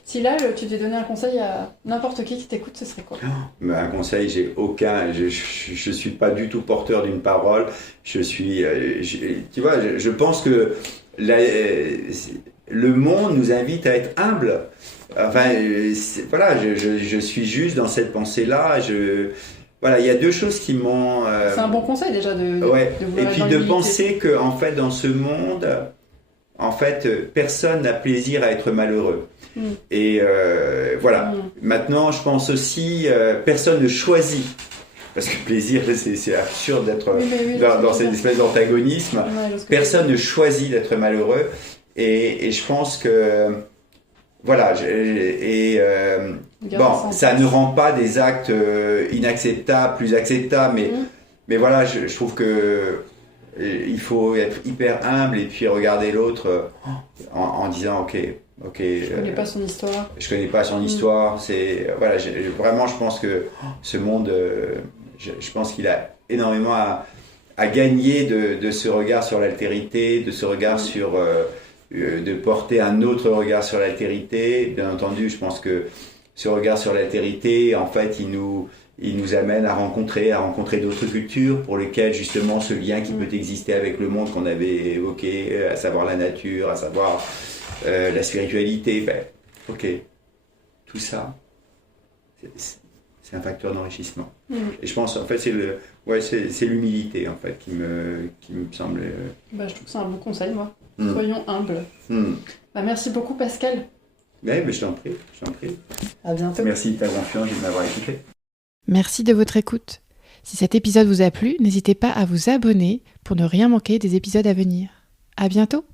Si là, tu devais donner un conseil à n'importe qui t'écoute, ce serait quoi ? Un conseil, j'ai aucun. Je suis pas du tout porteur d'une parole. Tu vois, je pense que le monde nous invite à être humble. Enfin, voilà, je suis juste dans cette pensée-là. Voilà, il y a deux choses qui m'ont... C'est un bon conseil déjà de vouloir et puis de penser que, en fait, dans ce monde, en fait, personne n'a plaisir à être malheureux. Et voilà. Maintenant, je pense aussi, personne ne choisit. Parce que plaisir, c'est absurde d'être dans cette espèce d'antagonisme. Personne ne choisit d'être malheureux. Et je pense que... Voilà, ça ne rend pas des actes inacceptables, plus acceptables, mais voilà, je trouve que il faut être hyper humble et puis regarder l'autre en disant ok. Je connais pas son histoire. Je connais pas son histoire. Voilà, vraiment, je pense que ce monde, je pense qu'il a énormément à gagner de ce regard sur l'altérité, de ce regard sur de porter un autre regard sur l'altérité. Bien entendu, je pense que ce regard sur l'altérité, en fait, il nous amène à rencontrer d'autres cultures pour lesquelles, justement, ce lien qui peut exister avec le monde qu'on avait évoqué, à savoir la nature, à savoir la spiritualité, tout ça, c'est un facteur d'enrichissement. Et je pense, en fait, c'est l'humilité, en fait, qui me semble... je trouve que c'est un bon conseil, moi. Soyons humbles. Merci beaucoup, Pascal. Mais je t'en prie. À bientôt. Merci de ta confiance et de m'avoir écouté. Merci de votre écoute. Si cet épisode vous a plu, n'hésitez pas à vous abonner pour ne rien manquer des épisodes à venir. À bientôt.